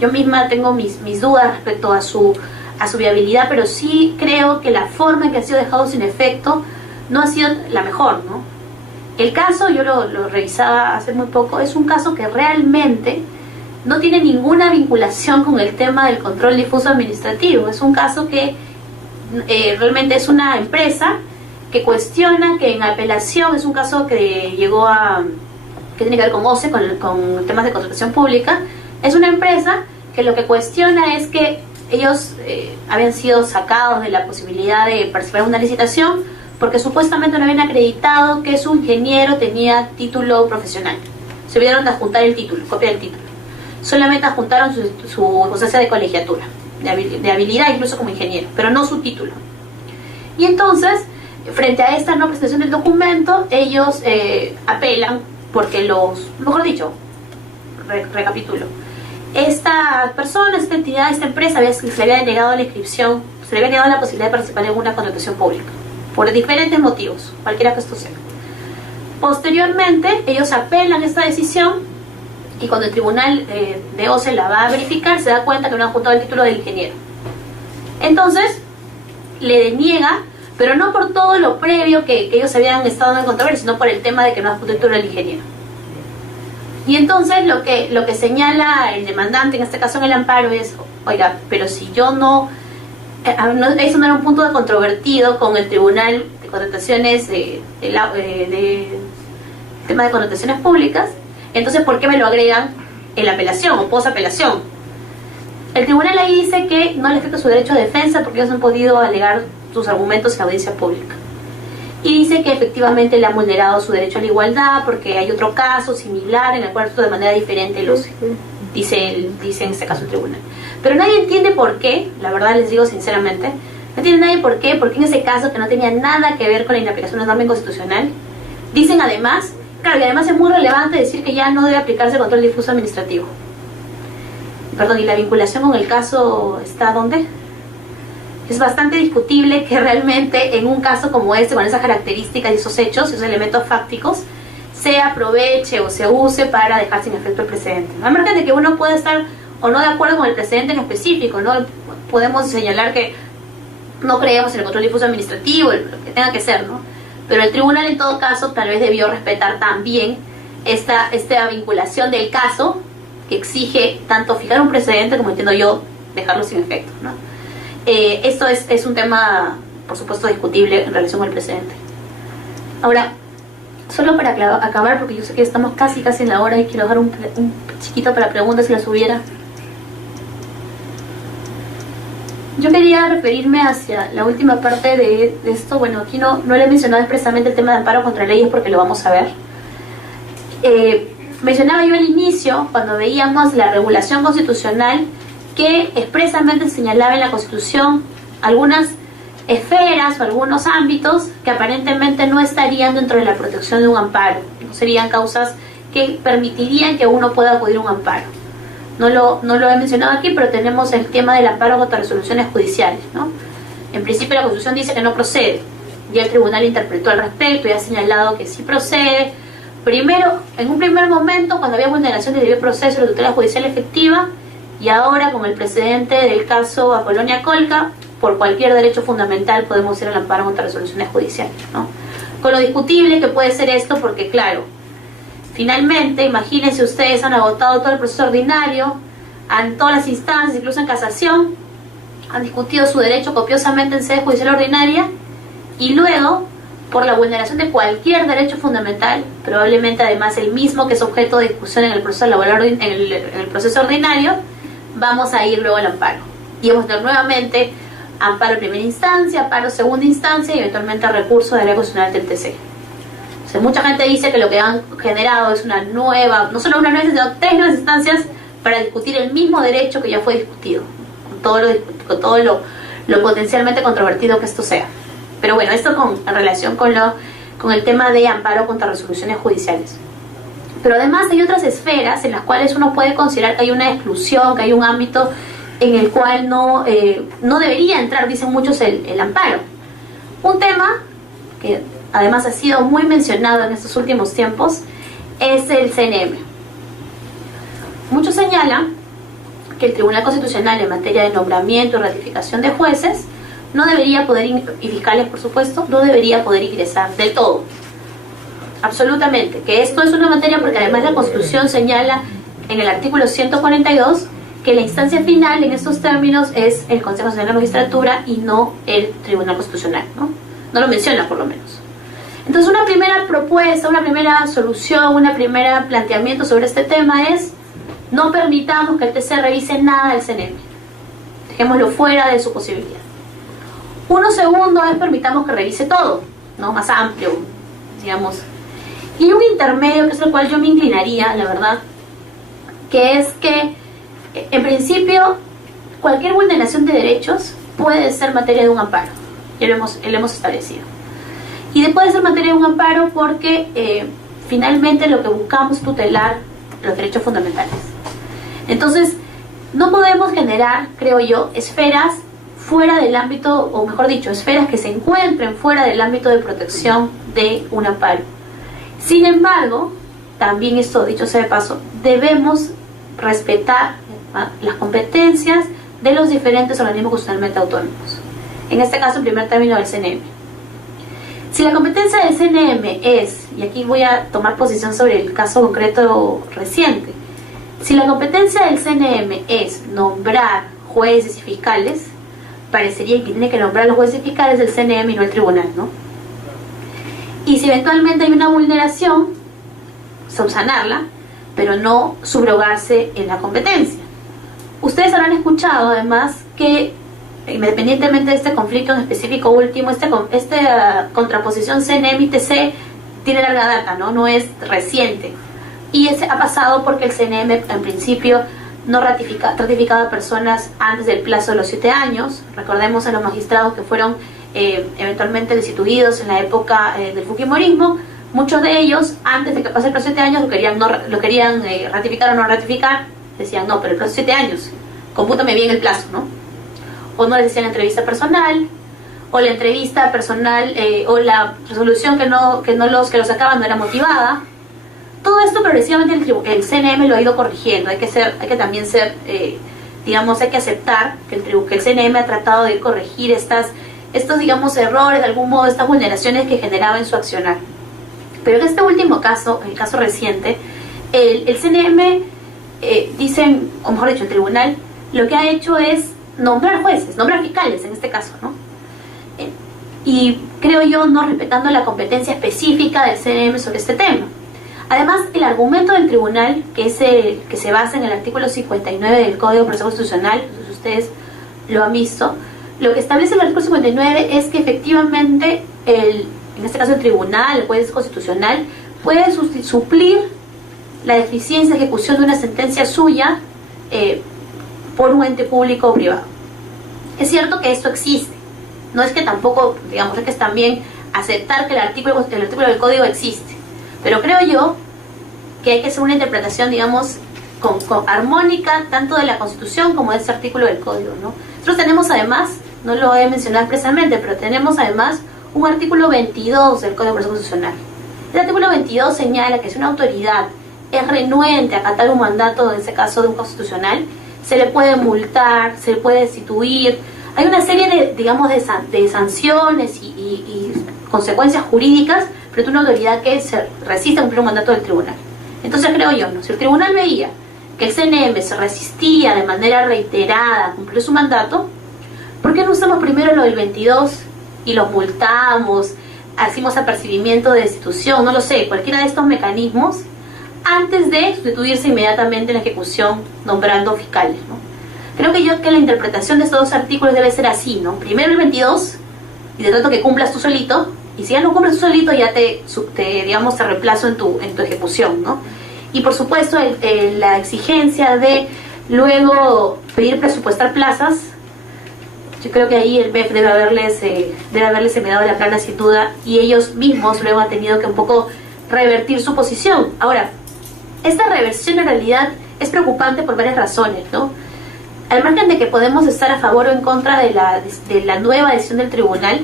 Yo misma tengo mis dudas respecto a su viabilidad, pero sí creo que la forma en que ha sido dejado sin efecto no ha sido la mejor, ¿no? El caso, yo lo revisaba hace muy poco, es un caso que realmente no tiene ninguna vinculación con el tema del control difuso administrativo. Es un caso que realmente es una empresa que cuestiona que en apelación, es un caso que llegó que tiene que ver con OCE, con temas de contratación pública. Es una empresa que lo que cuestiona es que ellos habían sido sacados de la posibilidad de participar en una licitación porque supuestamente no habían acreditado que su ingeniero tenía título profesional. Se olvidaron de adjuntar el título, copia del título. Solamente adjuntaron su constancia de colegiatura, de habilidad incluso como ingeniero, pero no su título. Y entonces, frente a esta no presentación del documento, ellos apelan porque mejor dicho, recapitulo, esta persona, esta entidad, esta empresa se le había denegado la inscripción, se le había negado la posibilidad de participar en una contratación pública, por diferentes motivos, cualquiera que esto sea. Posteriormente, ellos apelan esta decisión y cuando el tribunal de OCE la va a verificar, se da cuenta que no han adjuntado el título del ingeniero. Entonces, le deniega, pero no por todo lo previo que ellos habían estado en controversia, sino por el tema de que no adjuntó el título del ingeniero. Y entonces lo que señala el demandante, en este caso en el amparo, es, oiga, pero si yo eso no era un punto de controvertido con el tribunal de contrataciones tema de contrataciones públicas, entonces ¿por qué me lo agregan en la apelación o posapelación? El tribunal ahí dice que no le afecta su derecho de defensa porque ellos han podido alegar sus argumentos en audiencia pública. Y dice que efectivamente le han vulnerado su derecho a la igualdad porque hay otro caso similar en el cual de manera diferente dice en este caso el tribunal. Pero nadie entiende por qué, la verdad les digo sinceramente, no entiende nadie por qué en ese caso que no tenía nada que ver con la inaplicación de una norma inconstitucional, dicen además, claro, y además es muy relevante decir que ya no debe aplicarse el control difuso administrativo. Perdón, ¿y la vinculación con el caso está dónde? Es bastante discutible que realmente en un caso como este, con esas características y esos hechos, esos elementos fácticos, se aproveche o se use para dejar sin efecto el precedente. Al margen de que uno pueda estar o no de acuerdo con el precedente en específico, ¿no? Podemos señalar que no creemos en el control difuso administrativo, lo que tenga que ser, ¿no? Pero el tribunal en todo caso tal vez debió respetar también esta vinculación del caso que exige tanto fijar un precedente como, entiendo yo, dejarlo sin efecto, ¿no? Esto es un tema, por supuesto, discutible en relación con el precedente. Ahora, Solo para acabar, porque yo sé que estamos casi en la hora y quiero dejar un chiquito para preguntas si las hubiera. Yo quería referirme hacia la última parte de esto. Bueno, aquí no le he mencionado expresamente el tema de amparo contra leyes porque lo vamos a ver. Mencionaba yo al inicio, cuando veíamos la regulación constitucional, que expresamente señalaba en la Constitución algunas esferas o algunos ámbitos que aparentemente no estarían dentro de la protección de un amparo, no serían causas que permitirían que uno pueda acudir a un amparo. No lo he mencionado aquí, pero tenemos el tema del amparo contra resoluciones judiciales, ¿no? En principio la Constitución dice que no procede, ya el tribunal interpretó al respecto y ha señalado que sí procede. Primero, en un primer momento, cuando había vulneración del debido proceso de la tutela judicial efectiva, y ahora con el precedente del caso Apolonia Colca, por cualquier derecho fundamental podemos ir al amparo contra resoluciones judiciales, ¿no? Con lo discutible que puede ser esto, porque claro, finalmente, imagínense ustedes, han agotado todo el proceso ordinario, en todas las instancias, incluso en casación, han discutido su derecho copiosamente en sede judicial ordinaria, y luego, por la vulneración de cualquier derecho fundamental, probablemente además el mismo que es objeto de discusión en el proceso laboral, en el proceso ordinario, vamos a ir luego al amparo. Y vamos a tener nuevamente amparo en primera instancia, amparo segunda instancia y eventualmente recurso de la constitucional del TC. O sea, mucha gente dice que lo que han generado es una nueva, no solo una nueva, sino 3 nuevas instancias para discutir el mismo derecho que ya fue discutido, con todo lo potencialmente controvertido que esto sea. Pero bueno, esto en relación con el tema de amparo contra resoluciones judiciales. Pero además hay otras esferas en las cuales uno puede considerar que hay una exclusión, que hay un ámbito en el cual no debería entrar, dicen muchos, el amparo. Un tema que además ha sido muy mencionado en estos últimos tiempos es el CNM. Muchos señalan que el Tribunal Constitucional en materia de nombramiento y ratificación de jueces no debería poder, y fiscales por supuesto, no debería poder ingresar del todo. Absolutamente, que esto es una materia porque además la Constitución señala en el artículo 142 que la instancia final en estos términos es el Consejo Nacional de la Magistratura y no el Tribunal Constitucional, ¿no? No lo menciona por lo menos. Entonces una primera propuesta, una primera solución, un primer planteamiento sobre este tema es: no permitamos que el TC revise nada del CNM, dejémoslo fuera de su posibilidad. Uno segundo es permitamos que revise todo, ¿no? Más amplio, digamos. Y un intermedio, que es el cual yo me inclinaría, la verdad, que es que, en principio, cualquier vulneración de derechos puede ser materia de un amparo. Ya lo hemos establecido. Y puede ser materia de un amparo porque finalmente lo que buscamos es tutelar los derechos fundamentales. Entonces, no podemos generar, creo yo, esferas fuera del ámbito, o mejor dicho, esferas que se encuentren fuera del ámbito de protección de un amparo. Sin embargo, también esto, dicho sea de paso, debemos respetar las competencias de los diferentes organismos constitucionalmente autónomos. En este caso, en primer término, del CNM. Si la competencia del CNM es, y aquí voy a tomar posición sobre el caso concreto reciente, si la competencia del CNM es nombrar jueces y fiscales, parecería que tiene que nombrar los jueces y fiscales del CNM y no el tribunal, ¿no? Y si eventualmente hay una vulneración, subsanarla, pero no subrogarse en la competencia. Ustedes habrán escuchado además que, independientemente de este conflicto en específico último, esta contraposición CNM y TC tiene larga data, no es reciente. Y ha pasado porque el CNM en principio no ratificaba a personas antes del plazo de los 7 años. Recordemos a los magistrados que fueron eventualmente destituidos en la época del fujimorismo. Muchos de ellos, antes de que pase el plazo de 7 años, lo querían ratificar o no ratificar. Decían, no, pero el plazo de 7 años, compútame bien el plazo, ¿no? O no les decían entrevista personal, o la entrevista personal, o la resolución que lo sacaban no era motivada. Todo esto progresivamente el CNM lo ha ido corrigiendo. Hay que también ser, digamos, hay que aceptar que el CNM ha tratado de corregir estos, digamos, errores, de algún modo, estas vulneraciones que generaba en su accionar. Pero en este último caso, el caso reciente, el CNM, dicen, o mejor dicho, el tribunal, lo que ha hecho es nombrar jueces, nombrar fiscales en este caso, ¿no? y creo yo no respetando la competencia específica del CNM sobre este tema. Además, el argumento del tribunal, que es el que se basa en el artículo 59 del Código de Proceso Constitucional, entonces ustedes lo han visto, lo que establece el artículo 59 es que efectivamente, en este caso el tribunal, el juez constitucional, puede suplir la deficiencia de ejecución de una sentencia suya por un ente público o privado. Es cierto que esto existe, no es que tampoco, digamos, es que es también aceptar que el artículo del código existe, pero creo yo que hay que hacer una interpretación, digamos, armónica tanto de la Constitución como de ese artículo del código, ¿no? Nosotros tenemos además, no lo he mencionado expresamente, pero tenemos además un artículo 22 del Código de Proceso Constitucional. El artículo 22 señala que si una autoridad es renuente a acatar un mandato, en ese caso de un constitucional, se le puede multar, se le puede destituir. Hay una serie de, digamos, de sanciones y consecuencias jurídicas frente a una autoridad que se resiste a cumplir un mandato del tribunal. Entonces creo yo, ¿no? Si el tribunal veía que el CNM se resistía de manera reiterada a cumplir su mandato, ¿por qué no usamos primero lo del 22 y los multamos, hacemos apercibimiento de destitución, no lo sé, cualquiera de estos mecanismos, antes de sustituirse inmediatamente en la ejecución nombrando fiscales, ¿no? Creo que la interpretación de estos dos artículos debe ser así, ¿no? Primero el 22, y de tanto que cumplas tú solito, y si ya no cumples tú solito, ya te reemplazo en tu ejecución, ¿no? Y por supuesto la exigencia de luego pedir presupuestar plazas. Yo creo que ahí el MEF debe haberles enviado la plana sin duda, y ellos mismos luego han tenido que un poco revertir su posición. Ahora, esta reversión en realidad es preocupante por varias razones, ¿no? Al margen de que podemos estar a favor o en contra de la nueva decisión del tribunal,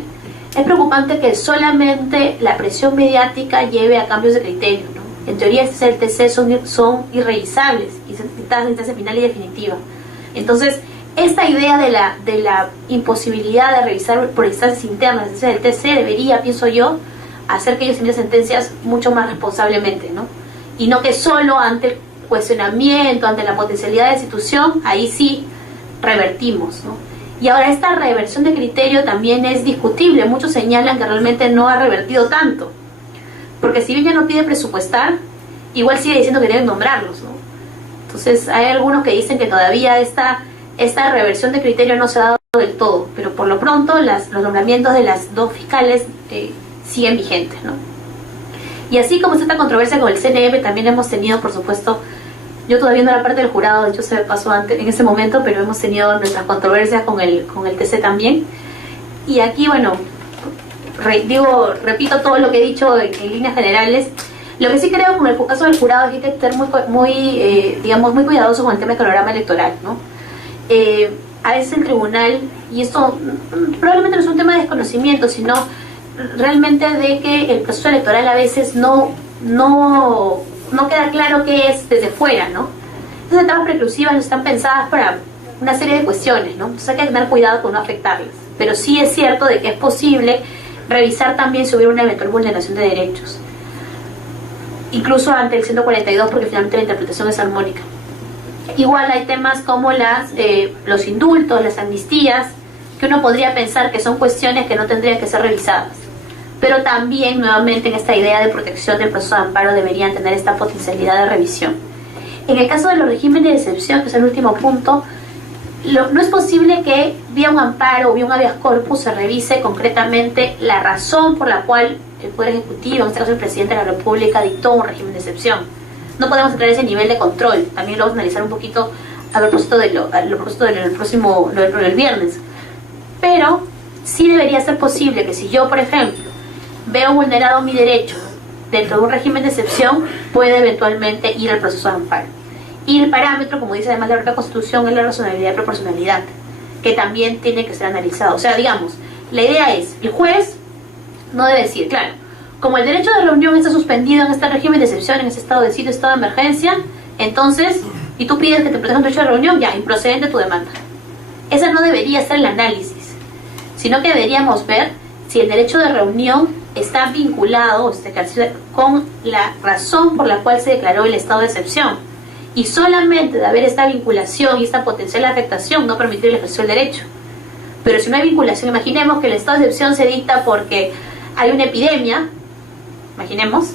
es preocupante que solamente la presión mediática lleve a cambios de criterio, ¿no? En teoría, este CLTC son irrevisables y se necesitan instancia final y definitiva. Entonces, esta idea de la imposibilidad de revisar por instancias internas del TC debería, pienso yo, hacer que ellos emitan sentencias mucho más responsablemente, ¿no? Y no que solo ante el cuestionamiento, ante la potencialidad de destitución, ahí sí revertimos, ¿no? Y ahora esta reversión de criterio también es discutible. Muchos señalan que realmente no ha revertido tanto, porque si bien ya no pide presupuestar, igual sigue diciendo que deben nombrarlos, ¿no? Entonces hay algunos que dicen que todavía esta reversión de criterio no se ha dado del todo, pero por lo pronto los nombramientos de las dos fiscales siguen vigentes, ¿no? Y así como esta controversia con el CNM, también hemos tenido, por supuesto, yo todavía no era parte del jurado, de hecho se me pasó antes, en ese momento, pero hemos tenido nuestras controversias con el TC también. Y aquí, bueno, repito todo lo que he dicho en líneas generales. Lo que sí creo con el caso del jurado es que hay que ser muy cuidadoso con el tema del panorama electoral, ¿no? A veces el tribunal, y esto probablemente no es un tema de desconocimiento, sino realmente de que el proceso electoral a veces no queda claro qué es desde fuera, ¿no? Estas etapas preclusivas no están pensadas para una serie de cuestiones, ¿no? Entonces hay que tener cuidado con no afectarlas. Pero sí es cierto de que es posible revisar también si hubiera una eventual vulneración de derechos, incluso ante el 142, porque finalmente la interpretación es armónica. Igual hay temas como los indultos, las amnistías, que uno podría pensar que son cuestiones que no tendrían que ser revisadas, pero también nuevamente en esta idea de protección del proceso de amparo deberían tener esta potencialidad de revisión. En el caso de los regímenes de excepción, que es el último punto, no es posible que vía un amparo o vía un habeas corpus se revise concretamente la razón por la cual el Poder Ejecutivo, en este caso el Presidente de la República, dictó un régimen de excepción. No podemos entrar a ese nivel de control. También lo vamos a analizar un poquito a propósito del viernes. Pero sí debería ser posible que si yo, por ejemplo, veo vulnerado mi derecho dentro de un régimen de excepción, pueda eventualmente ir al proceso de amparo. Y el parámetro, como dice además la propia Constitución, es la razonabilidad y proporcionalidad, que también tiene que ser analizado. O sea, digamos, la idea es, el juez no debe decir, claro, como el derecho de reunión está suspendido en este régimen de excepción, en ese estado de sitio, estado de emergencia, entonces, y tú pides que te protejan tu derecho de reunión, ya, improcedente tu demanda. Esa no debería ser el análisis, sino que deberíamos ver si el derecho de reunión está vinculado con la razón por la cual se declaró el estado de excepción. Y solamente de haber esta vinculación y esta potencial afectación no permitir el ejercicio del derecho. Pero si no hay vinculación, imaginemos que el estado de excepción se dicta porque hay una epidemia, imaginemos,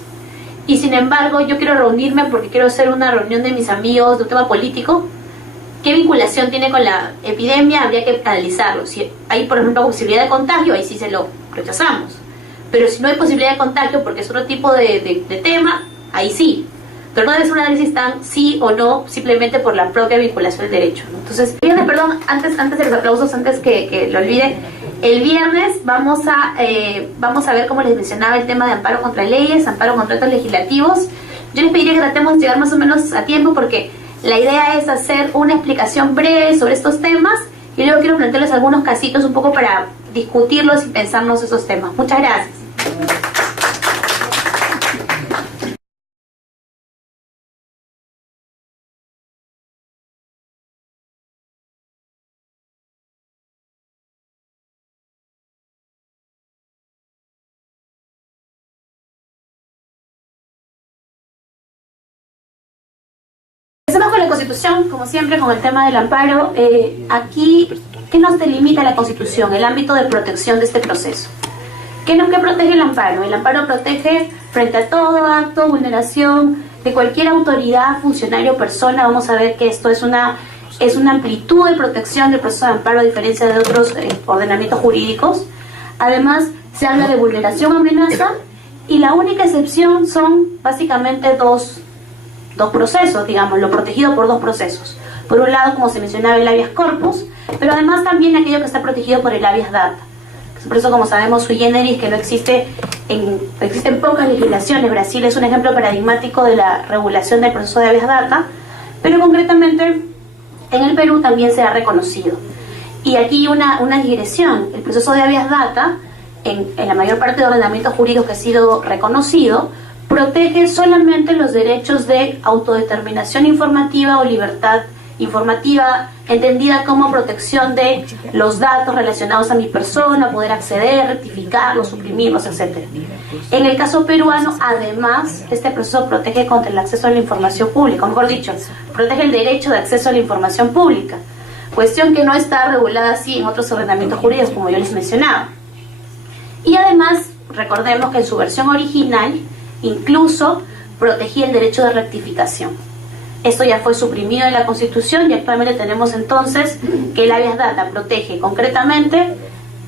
y sin embargo yo quiero reunirme porque quiero hacer una reunión de mis amigos de un tema político. ¿Qué vinculación tiene con la epidemia? Habría que analizarlo. Si hay, por ejemplo, posibilidad de contagio, ahí sí se lo rechazamos. Pero si no hay posibilidad de contagio porque es otro tipo de tema, ahí sí. Pero no debe ser un análisis tan sí o no, simplemente por la propia vinculación del derecho, ¿no? Entonces, perdón, antes de los aplausos, antes que lo olvide, el viernes vamos a ver, como les mencionaba, el tema de amparo contra leyes, amparo contra actos legislativos. Yo les pediría que tratemos de llegar más o menos a tiempo porque la idea es hacer una explicación breve sobre estos temas y luego quiero plantearles algunos casitos un poco para discutirlos y pensarnos esos temas. Muchas gracias. Empecemos con la Constitución, como siempre, con el tema del amparo. Aquí, ¿qué nos delimita la Constitución? El ámbito de protección de este proceso. ¿Qué protege el amparo? El amparo protege frente a todo acto, vulneración de cualquier autoridad, funcionario o persona. Vamos a ver que esto es una amplitud de protección del proceso de amparo a diferencia de otros ordenamientos jurídicos. Además, se habla de vulneración o amenaza y la única excepción son básicamente dos procesos, digamos, lo protegido por dos procesos. Por un lado, como se mencionaba, el habeas corpus, pero además también aquello que está protegido por el habeas data. Por eso, como sabemos, sui generis, que no existe existen pocas legislaciones. Brasil es un ejemplo paradigmático de la regulación del proceso de habeas data, pero concretamente en el Perú también se ha reconocido. Y aquí una digresión. El proceso de habeas data, en la mayor parte de ordenamientos jurídicos que ha sido reconocido, protege solamente los derechos de autodeterminación informativa o libertad informativa, entendida como protección de los datos relacionados a mi persona, poder acceder, rectificarlos, suprimirlos, etc. En el caso peruano, además, este proceso protege contra el acceso a la información pública, o mejor dicho, protege el derecho de acceso a la información pública, cuestión que no está regulada así en otros ordenamientos jurídicos, como yo les mencionaba. Y además, recordemos que en su versión original, incluso protegía el derecho de rectificación. Esto ya fue suprimido en la Constitución y actualmente tenemos entonces que el habeas data protege concretamente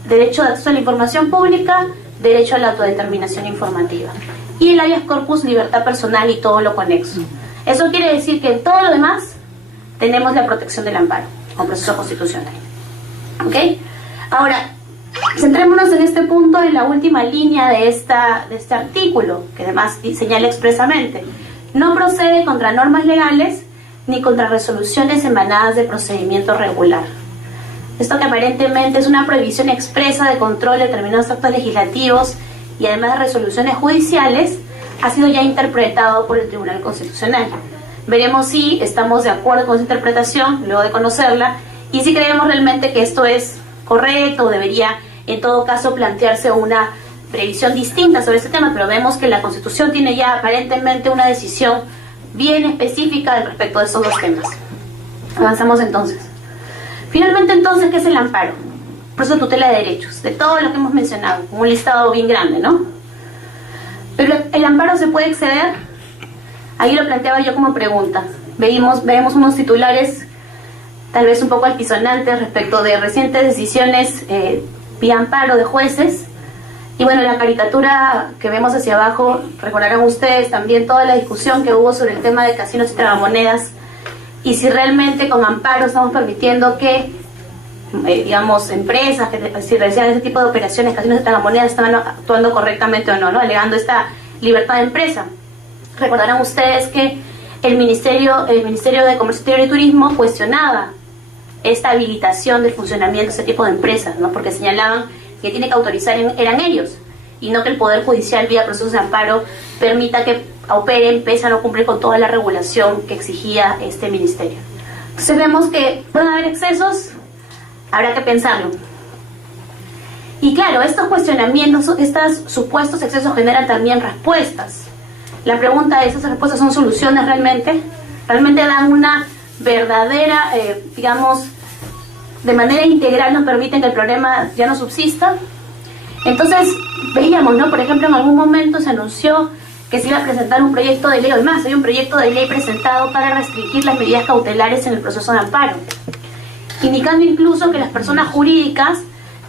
derecho de acceso a la información pública, derecho a la autodeterminación informativa. Y el habeas corpus, libertad personal y todo lo conexo. Eso quiere decir que en todo lo demás tenemos la protección del amparo con proceso constitucional. ¿Ok? Ahora, centrémonos en este punto, en la última línea de este artículo, que además señala expresamente: no procede contra normas legales ni contra resoluciones emanadas de procedimiento regular. Esto, que aparentemente es una prohibición expresa de control de determinados actos legislativos y además de resoluciones judiciales, ha sido ya interpretado por el Tribunal Constitucional. Veremos si estamos de acuerdo con esa interpretación luego de conocerla y si creemos realmente que esto es correcto o debería en todo caso plantearse una previsión distinta sobre este tema, pero vemos que la Constitución tiene ya aparentemente una decisión bien específica respecto de estos dos temas. Avanzamos entonces. Finalmente, entonces, ¿qué es el amparo? Proceso de tutela de derechos, de todo lo que hemos mencionado, un listado bien grande, ¿no? Pero ¿el amparo se puede exceder? Ahí lo planteaba yo como pregunta. Vemos unos titulares tal vez un poco altisonantes respecto de recientes decisiones vía amparo de jueces. Y bueno, la caricatura que vemos hacia abajo, recordarán ustedes también toda la discusión que hubo sobre el tema de casinos y tragamonedas y si realmente con amparo estamos permitiendo que, digamos, empresas que si realizan ese tipo de operaciones, casinos y tragamonedas, están actuando correctamente o no, ¿no? Alegando esta libertad de empresa. Recordarán ustedes que el Ministerio de Comercio Exterior y Turismo cuestionaba esta habilitación del funcionamiento de ese tipo de empresas, ¿no? Porque señalaban que tiene que autorizar eran ellos, y no que el Poder Judicial, vía procesos de amparo, permita que operen pese a no cumplir con toda la regulación que exigía este ministerio. Entonces vemos que pueden haber excesos, habrá que pensarlo. Y claro, estos cuestionamientos, estos supuestos excesos generan también respuestas. La pregunta es, ¿esas respuestas son soluciones realmente? ¿Realmente dan una verdadera, digamos, de manera integral no permiten que el problema ya no subsista. Entonces veíamos, ¿no? Por ejemplo, en algún momento se anunció que se iba a presentar un proyecto de ley, o más, hay un proyecto de ley presentado para restringir las medidas cautelares en el proceso de amparo, indicando incluso que las personas jurídicas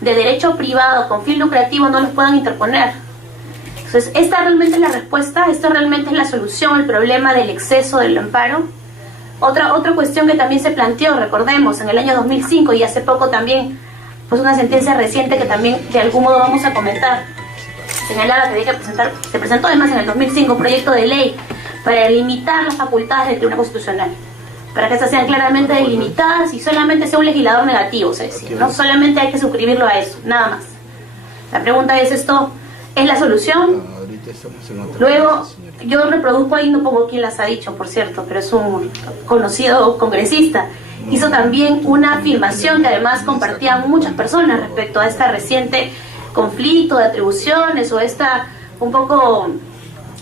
de derecho privado con fin lucrativo no los puedan interponer. Entonces, esta realmente es la respuesta, esta realmente es la solución al problema del exceso del amparo. Otra cuestión que también se planteó, recordemos, en el año 2005 y hace poco también, pues una sentencia reciente que también de algún modo vamos a comentar, señalaba que había que presentar, se presentó además en el 2005 un proyecto de ley para limitar las facultades del Tribunal Constitucional, para que estas sean claramente delimitadas y solamente sea un legislador negativo, se decía, ¿no? Solamente hay que suscribirlo a eso, nada más. La pregunta es, ¿esto es la solución? Luego, yo reproduzco ahí, no pongo quién las ha dicho, por cierto, pero es un conocido congresista, hizo también una afirmación que además compartían muchas personas respecto a esta reciente conflicto de atribuciones o esta un poco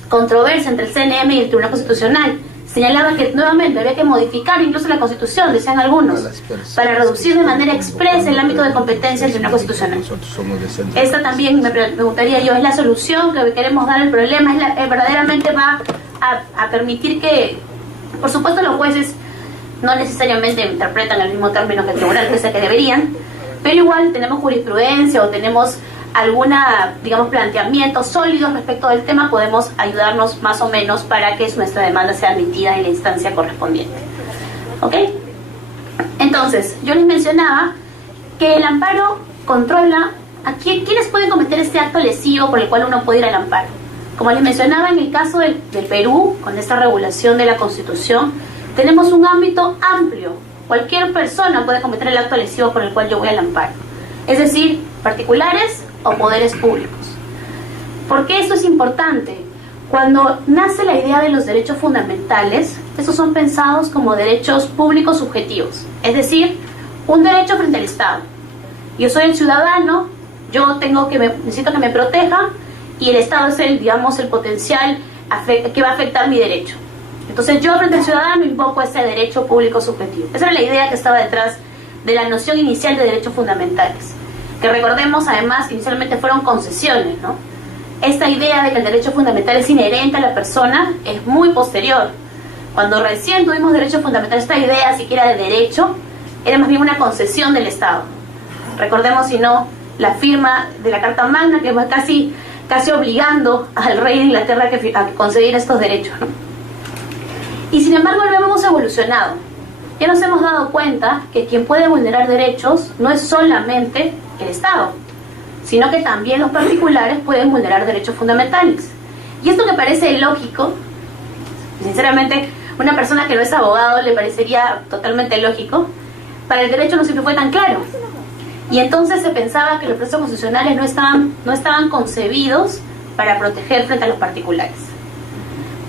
controversia entre el CNM y el Tribunal Constitucional. Señalaba que nuevamente había que modificar incluso la Constitución, decían algunos, para reducir de manera expresa el ámbito de competencia del Tribunal Constitucional. Esta también, me preguntaría yo, ¿es la solución que queremos dar al problema? ¿Verdaderamente va a permitir que, por supuesto, los jueces no necesariamente interpretan el mismo término que el tribunal, pese que deberían, pero igual tenemos jurisprudencia o tenemos alguna, digamos, planteamientos sólidos respecto del tema, podemos ayudarnos más o menos para que nuestra demanda sea admitida en la instancia correspondiente. ¿Ok? Entonces, yo les mencionaba que el amparo controla a quiénes pueden cometer este acto lesivo por el cual uno puede ir al amparo. Como les mencionaba, en el caso del Perú, con esta regulación de la Constitución, tenemos un ámbito amplio. Cualquier persona puede cometer el acto lesivo por el cual yo voy al amparo. Es decir, particulares o poderes públicos. ¿Por qué esto es importante? Cuando nace la idea de los derechos fundamentales, estos son pensados como derechos públicos subjetivos, es decir, un derecho frente al Estado. Yo soy el ciudadano, yo necesito que me proteja y el Estado es el potencial que va a afectar mi derecho. Entonces yo frente al ciudadano invoco ese derecho público subjetivo. Esa era la idea que estaba detrás de la noción inicial de derechos fundamentales, que recordemos además inicialmente fueron concesiones, ¿no? Esta idea de que el derecho fundamental es inherente a la persona es muy posterior. Cuando recién tuvimos derechos fundamentales, esta idea siquiera de derecho era más bien una concesión del Estado. Recordemos, si no, la firma de la Carta Magna, que fue casi obligando al rey de Inglaterra a conceder estos derechos, ¿no? Y sin embargo, luego hemos evolucionado. Ya nos hemos dado cuenta que quien puede vulnerar derechos no es solamente el Estado, sino que también los particulares pueden vulnerar derechos fundamentales. Y esto que parece lógico, sinceramente, una persona que no es abogado le parecería totalmente lógico, para el derecho no siempre fue tan claro. Y entonces se pensaba que los procesos constitucionales no estaban concebidos para proteger frente a los particulares.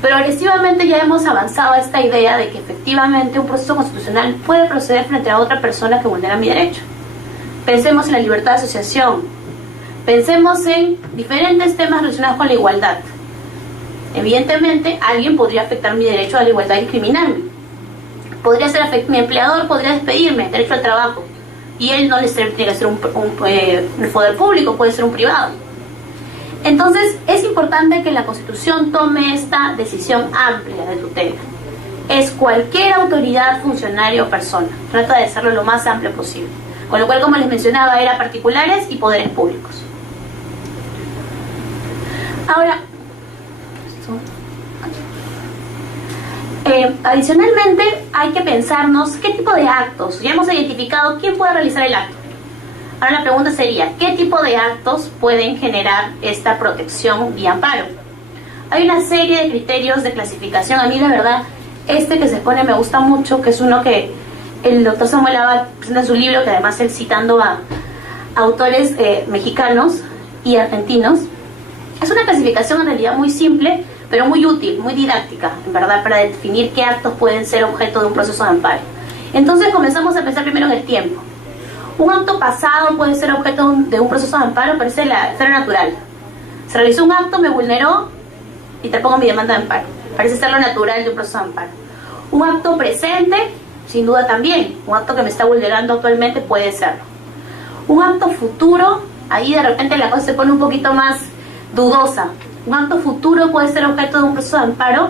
Progresivamente ya hemos avanzado a esta idea de que efectivamente un proceso constitucional puede proceder frente a otra persona que vulnera mi derecho. Pensemos en la libertad de asociación, pensemos en diferentes temas relacionados con la igualdad. Evidentemente, alguien podría afectar mi derecho a la igualdad y discriminarme. Podría ser mi empleador, podría despedirme, derecho al trabajo, y él no tiene que ser un poder público, puede ser un privado. Entonces, es importante que la Constitución tome esta decisión amplia de tutela. Es cualquier autoridad, funcionario o persona. Trata de hacerlo lo más amplio posible. Con lo cual, como les mencionaba, era particulares y poderes públicos. Ahora, adicionalmente, hay que pensarnos qué tipo de actos. Ya hemos identificado quién puede realizar el acto. Ahora la pregunta sería, ¿qué tipo de actos pueden generar esta protección y amparo? Hay una serie de criterios de clasificación. A mí, la verdad, este que se pone me gusta mucho, que es uno que el doctor Samuel Abad presenta en su libro, que además él citando a autores mexicanos y argentinos. Es una clasificación en realidad muy simple, pero muy útil, muy didáctica, en verdad, para definir qué actos pueden ser objeto de un proceso de amparo. Entonces comenzamos a pensar primero en el tiempo. Un acto pasado puede ser objeto de un proceso de amparo, parece la esfera natural. Se realizó un acto, me vulneró y te pongo mi demanda de amparo. Parece ser lo natural de un proceso de amparo. Un acto presente sin duda también. Un acto que me está vulnerando actualmente puede serlo. Un acto futuro, ahí de repente la cosa se pone un poquito más dudosa. Un acto futuro puede ser objeto de un proceso de amparo.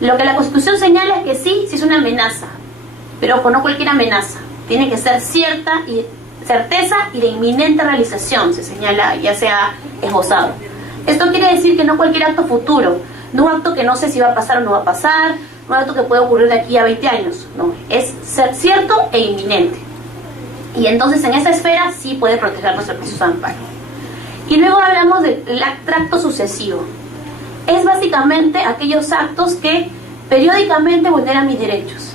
Lo que la Constitución señala es que sí es una amenaza, pero ojo, no cualquier amenaza. Tiene que ser certeza y de inminente realización, se señala, ya sea esbozado. Esto quiere decir que no cualquier acto futuro, no un acto que no sé si va a pasar o no va a pasar, no un acto que puede ocurrir de aquí a 20 años, no, es ser cierto e inminente. Y entonces en esa esfera sí puede protegernos el proceso de amparo. Y luego hablamos del acto sucesivo. Es básicamente aquellos actos que periódicamente vulneran mis derechos.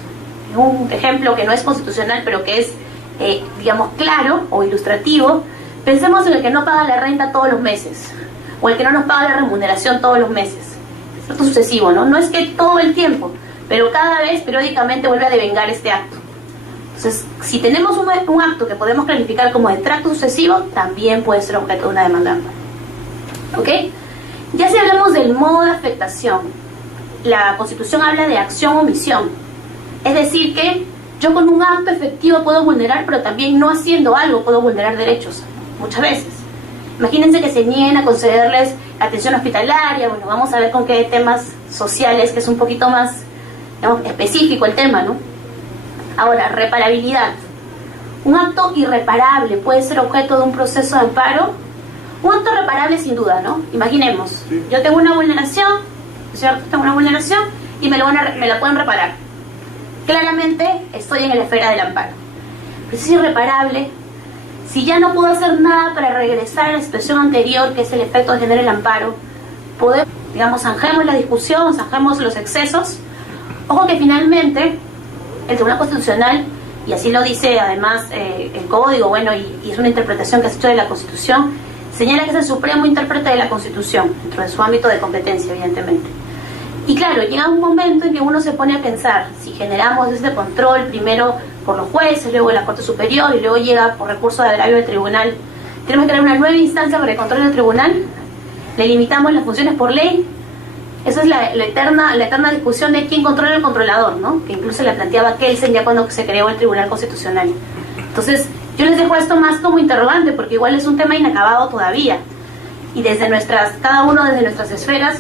Un ejemplo que no es constitucional, pero que es, digamos, claro o ilustrativo. Pensemos en el que no paga la renta todos los meses, o el que no nos paga la remuneración todos los meses. Es acto sucesivo, ¿no? No es que todo el tiempo, pero cada vez, periódicamente, vuelve a devengar este acto. Entonces, si tenemos un acto que podemos calificar como de tracto sucesivo, también puede ser objeto de una demanda. ¿Ok? Ya si hablamos del modo de afectación, la Constitución habla de acción-omisión. Es decir que yo con un acto efectivo puedo vulnerar, pero también no haciendo algo puedo vulnerar derechos, muchas veces. Imagínense que se nieguen a concederles atención hospitalaria. Bueno, vamos a ver con qué temas sociales, que es un poquito más, digamos, específico el tema, ¿no? Ahora, reparabilidad. Un acto irreparable puede ser objeto de un proceso de amparo. Un acto reparable sin duda, ¿no? Imaginemos, yo tengo una vulneración, ¿cierto? Tengo una vulneración y me la pueden reparar. Claramente estoy en la esfera del amparo. Pero si es irreparable, si ya no puedo hacer nada para regresar a la situación anterior, que es el efecto de tener el amparo, podemos, digamos, zanjemos la discusión, zanjemos los excesos. Ojo que finalmente el Tribunal Constitucional, y así lo dice además el Código, bueno, y es una interpretación que se ha hecho de la Constitución, señala que es el supremo intérprete de la Constitución, dentro de su ámbito de competencia, evidentemente. Y claro, llega un momento en que uno se pone a pensar, si generamos este control primero por los jueces, luego de la Corte Superior, y luego llega por recurso de agravio del tribunal, tenemos que crear una nueva instancia para el control del tribunal, le limitamos las funciones por ley. Esa es la eterna discusión de quién controla el controlador, ¿no? Que incluso la planteaba Kelsen ya cuando se creó el Tribunal Constitucional. Entonces, yo les dejo esto más como interrogante, porque igual es un tema inacabado todavía. Y desde cada uno desde nuestras esferas,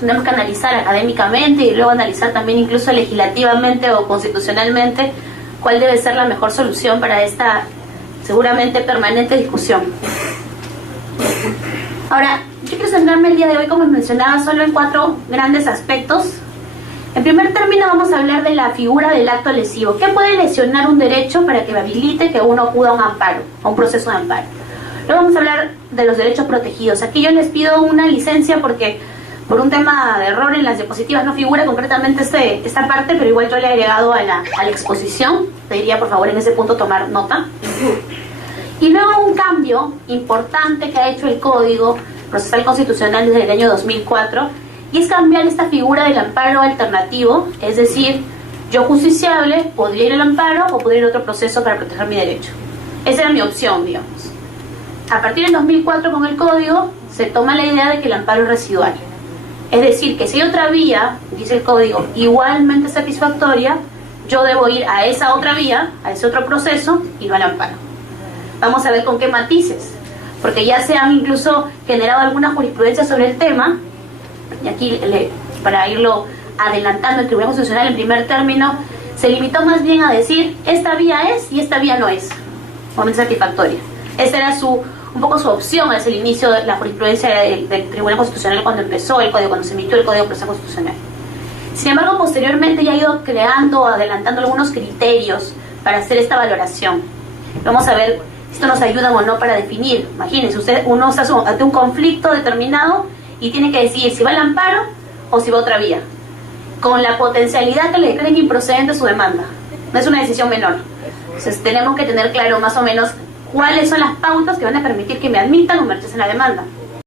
tenemos que analizar académicamente y luego analizar también incluso legislativamente o constitucionalmente cuál debe ser la mejor solución para esta seguramente permanente discusión. Ahora, yo quiero centrarme el día de hoy, como mencionaba, solo en 4 grandes aspectos. En primer término vamos a hablar de la figura del acto lesivo. ¿Qué puede lesionar un derecho para que me habilite que uno acuda a un amparo, a un proceso de amparo? Luego vamos a hablar de los derechos protegidos. Aquí yo les pido una licencia porque por un tema de error en las diapositivas no figura concretamente esta parte, pero igual yo le he agregado a la exposición. Pediría por favor en ese punto tomar nota. Y luego un cambio importante que ha hecho el Código Procesal Constitucional desde el año 2004, y es cambiar esta figura del amparo alternativo, es decir, yo justiciable podría ir al amparo o podría ir a otro proceso para proteger mi derecho. Esa era mi opción, digamos. A partir del 2004 con el Código se toma la idea de que el amparo es residual. Es decir, que si hay otra vía, dice el Código, igualmente satisfactoria, yo debo ir a esa otra vía, a ese otro proceso y no al amparo. Vamos a ver con qué matices, porque ya se han incluso generado alguna jurisprudencia sobre el tema, y aquí para irlo adelantando, el Tribunal Constitucional en primer término se limitó más bien a decir esta vía es y esta vía no es igualmente satisfactoria. Esa era un poco su opción hacia el inicio de la jurisprudencia del Tribunal Constitucional cuando empezó el Código, cuando se emitió el Código Procesal Constitucional. Sin embargo, posteriormente ya ha ido creando, adelantando algunos criterios para hacer esta valoración. Vamos a ver si esto nos ayuda o no para definir. Imagínense, uno está ante un conflicto determinado y tiene que decidir si va al amparo o si va a otra vía, con la potencialidad que le declaren improcedente su demanda. No es una decisión menor. Entonces tenemos que tener claro más o menos cuáles son las pautas que van a permitir que me admitan o me rechacen la demanda.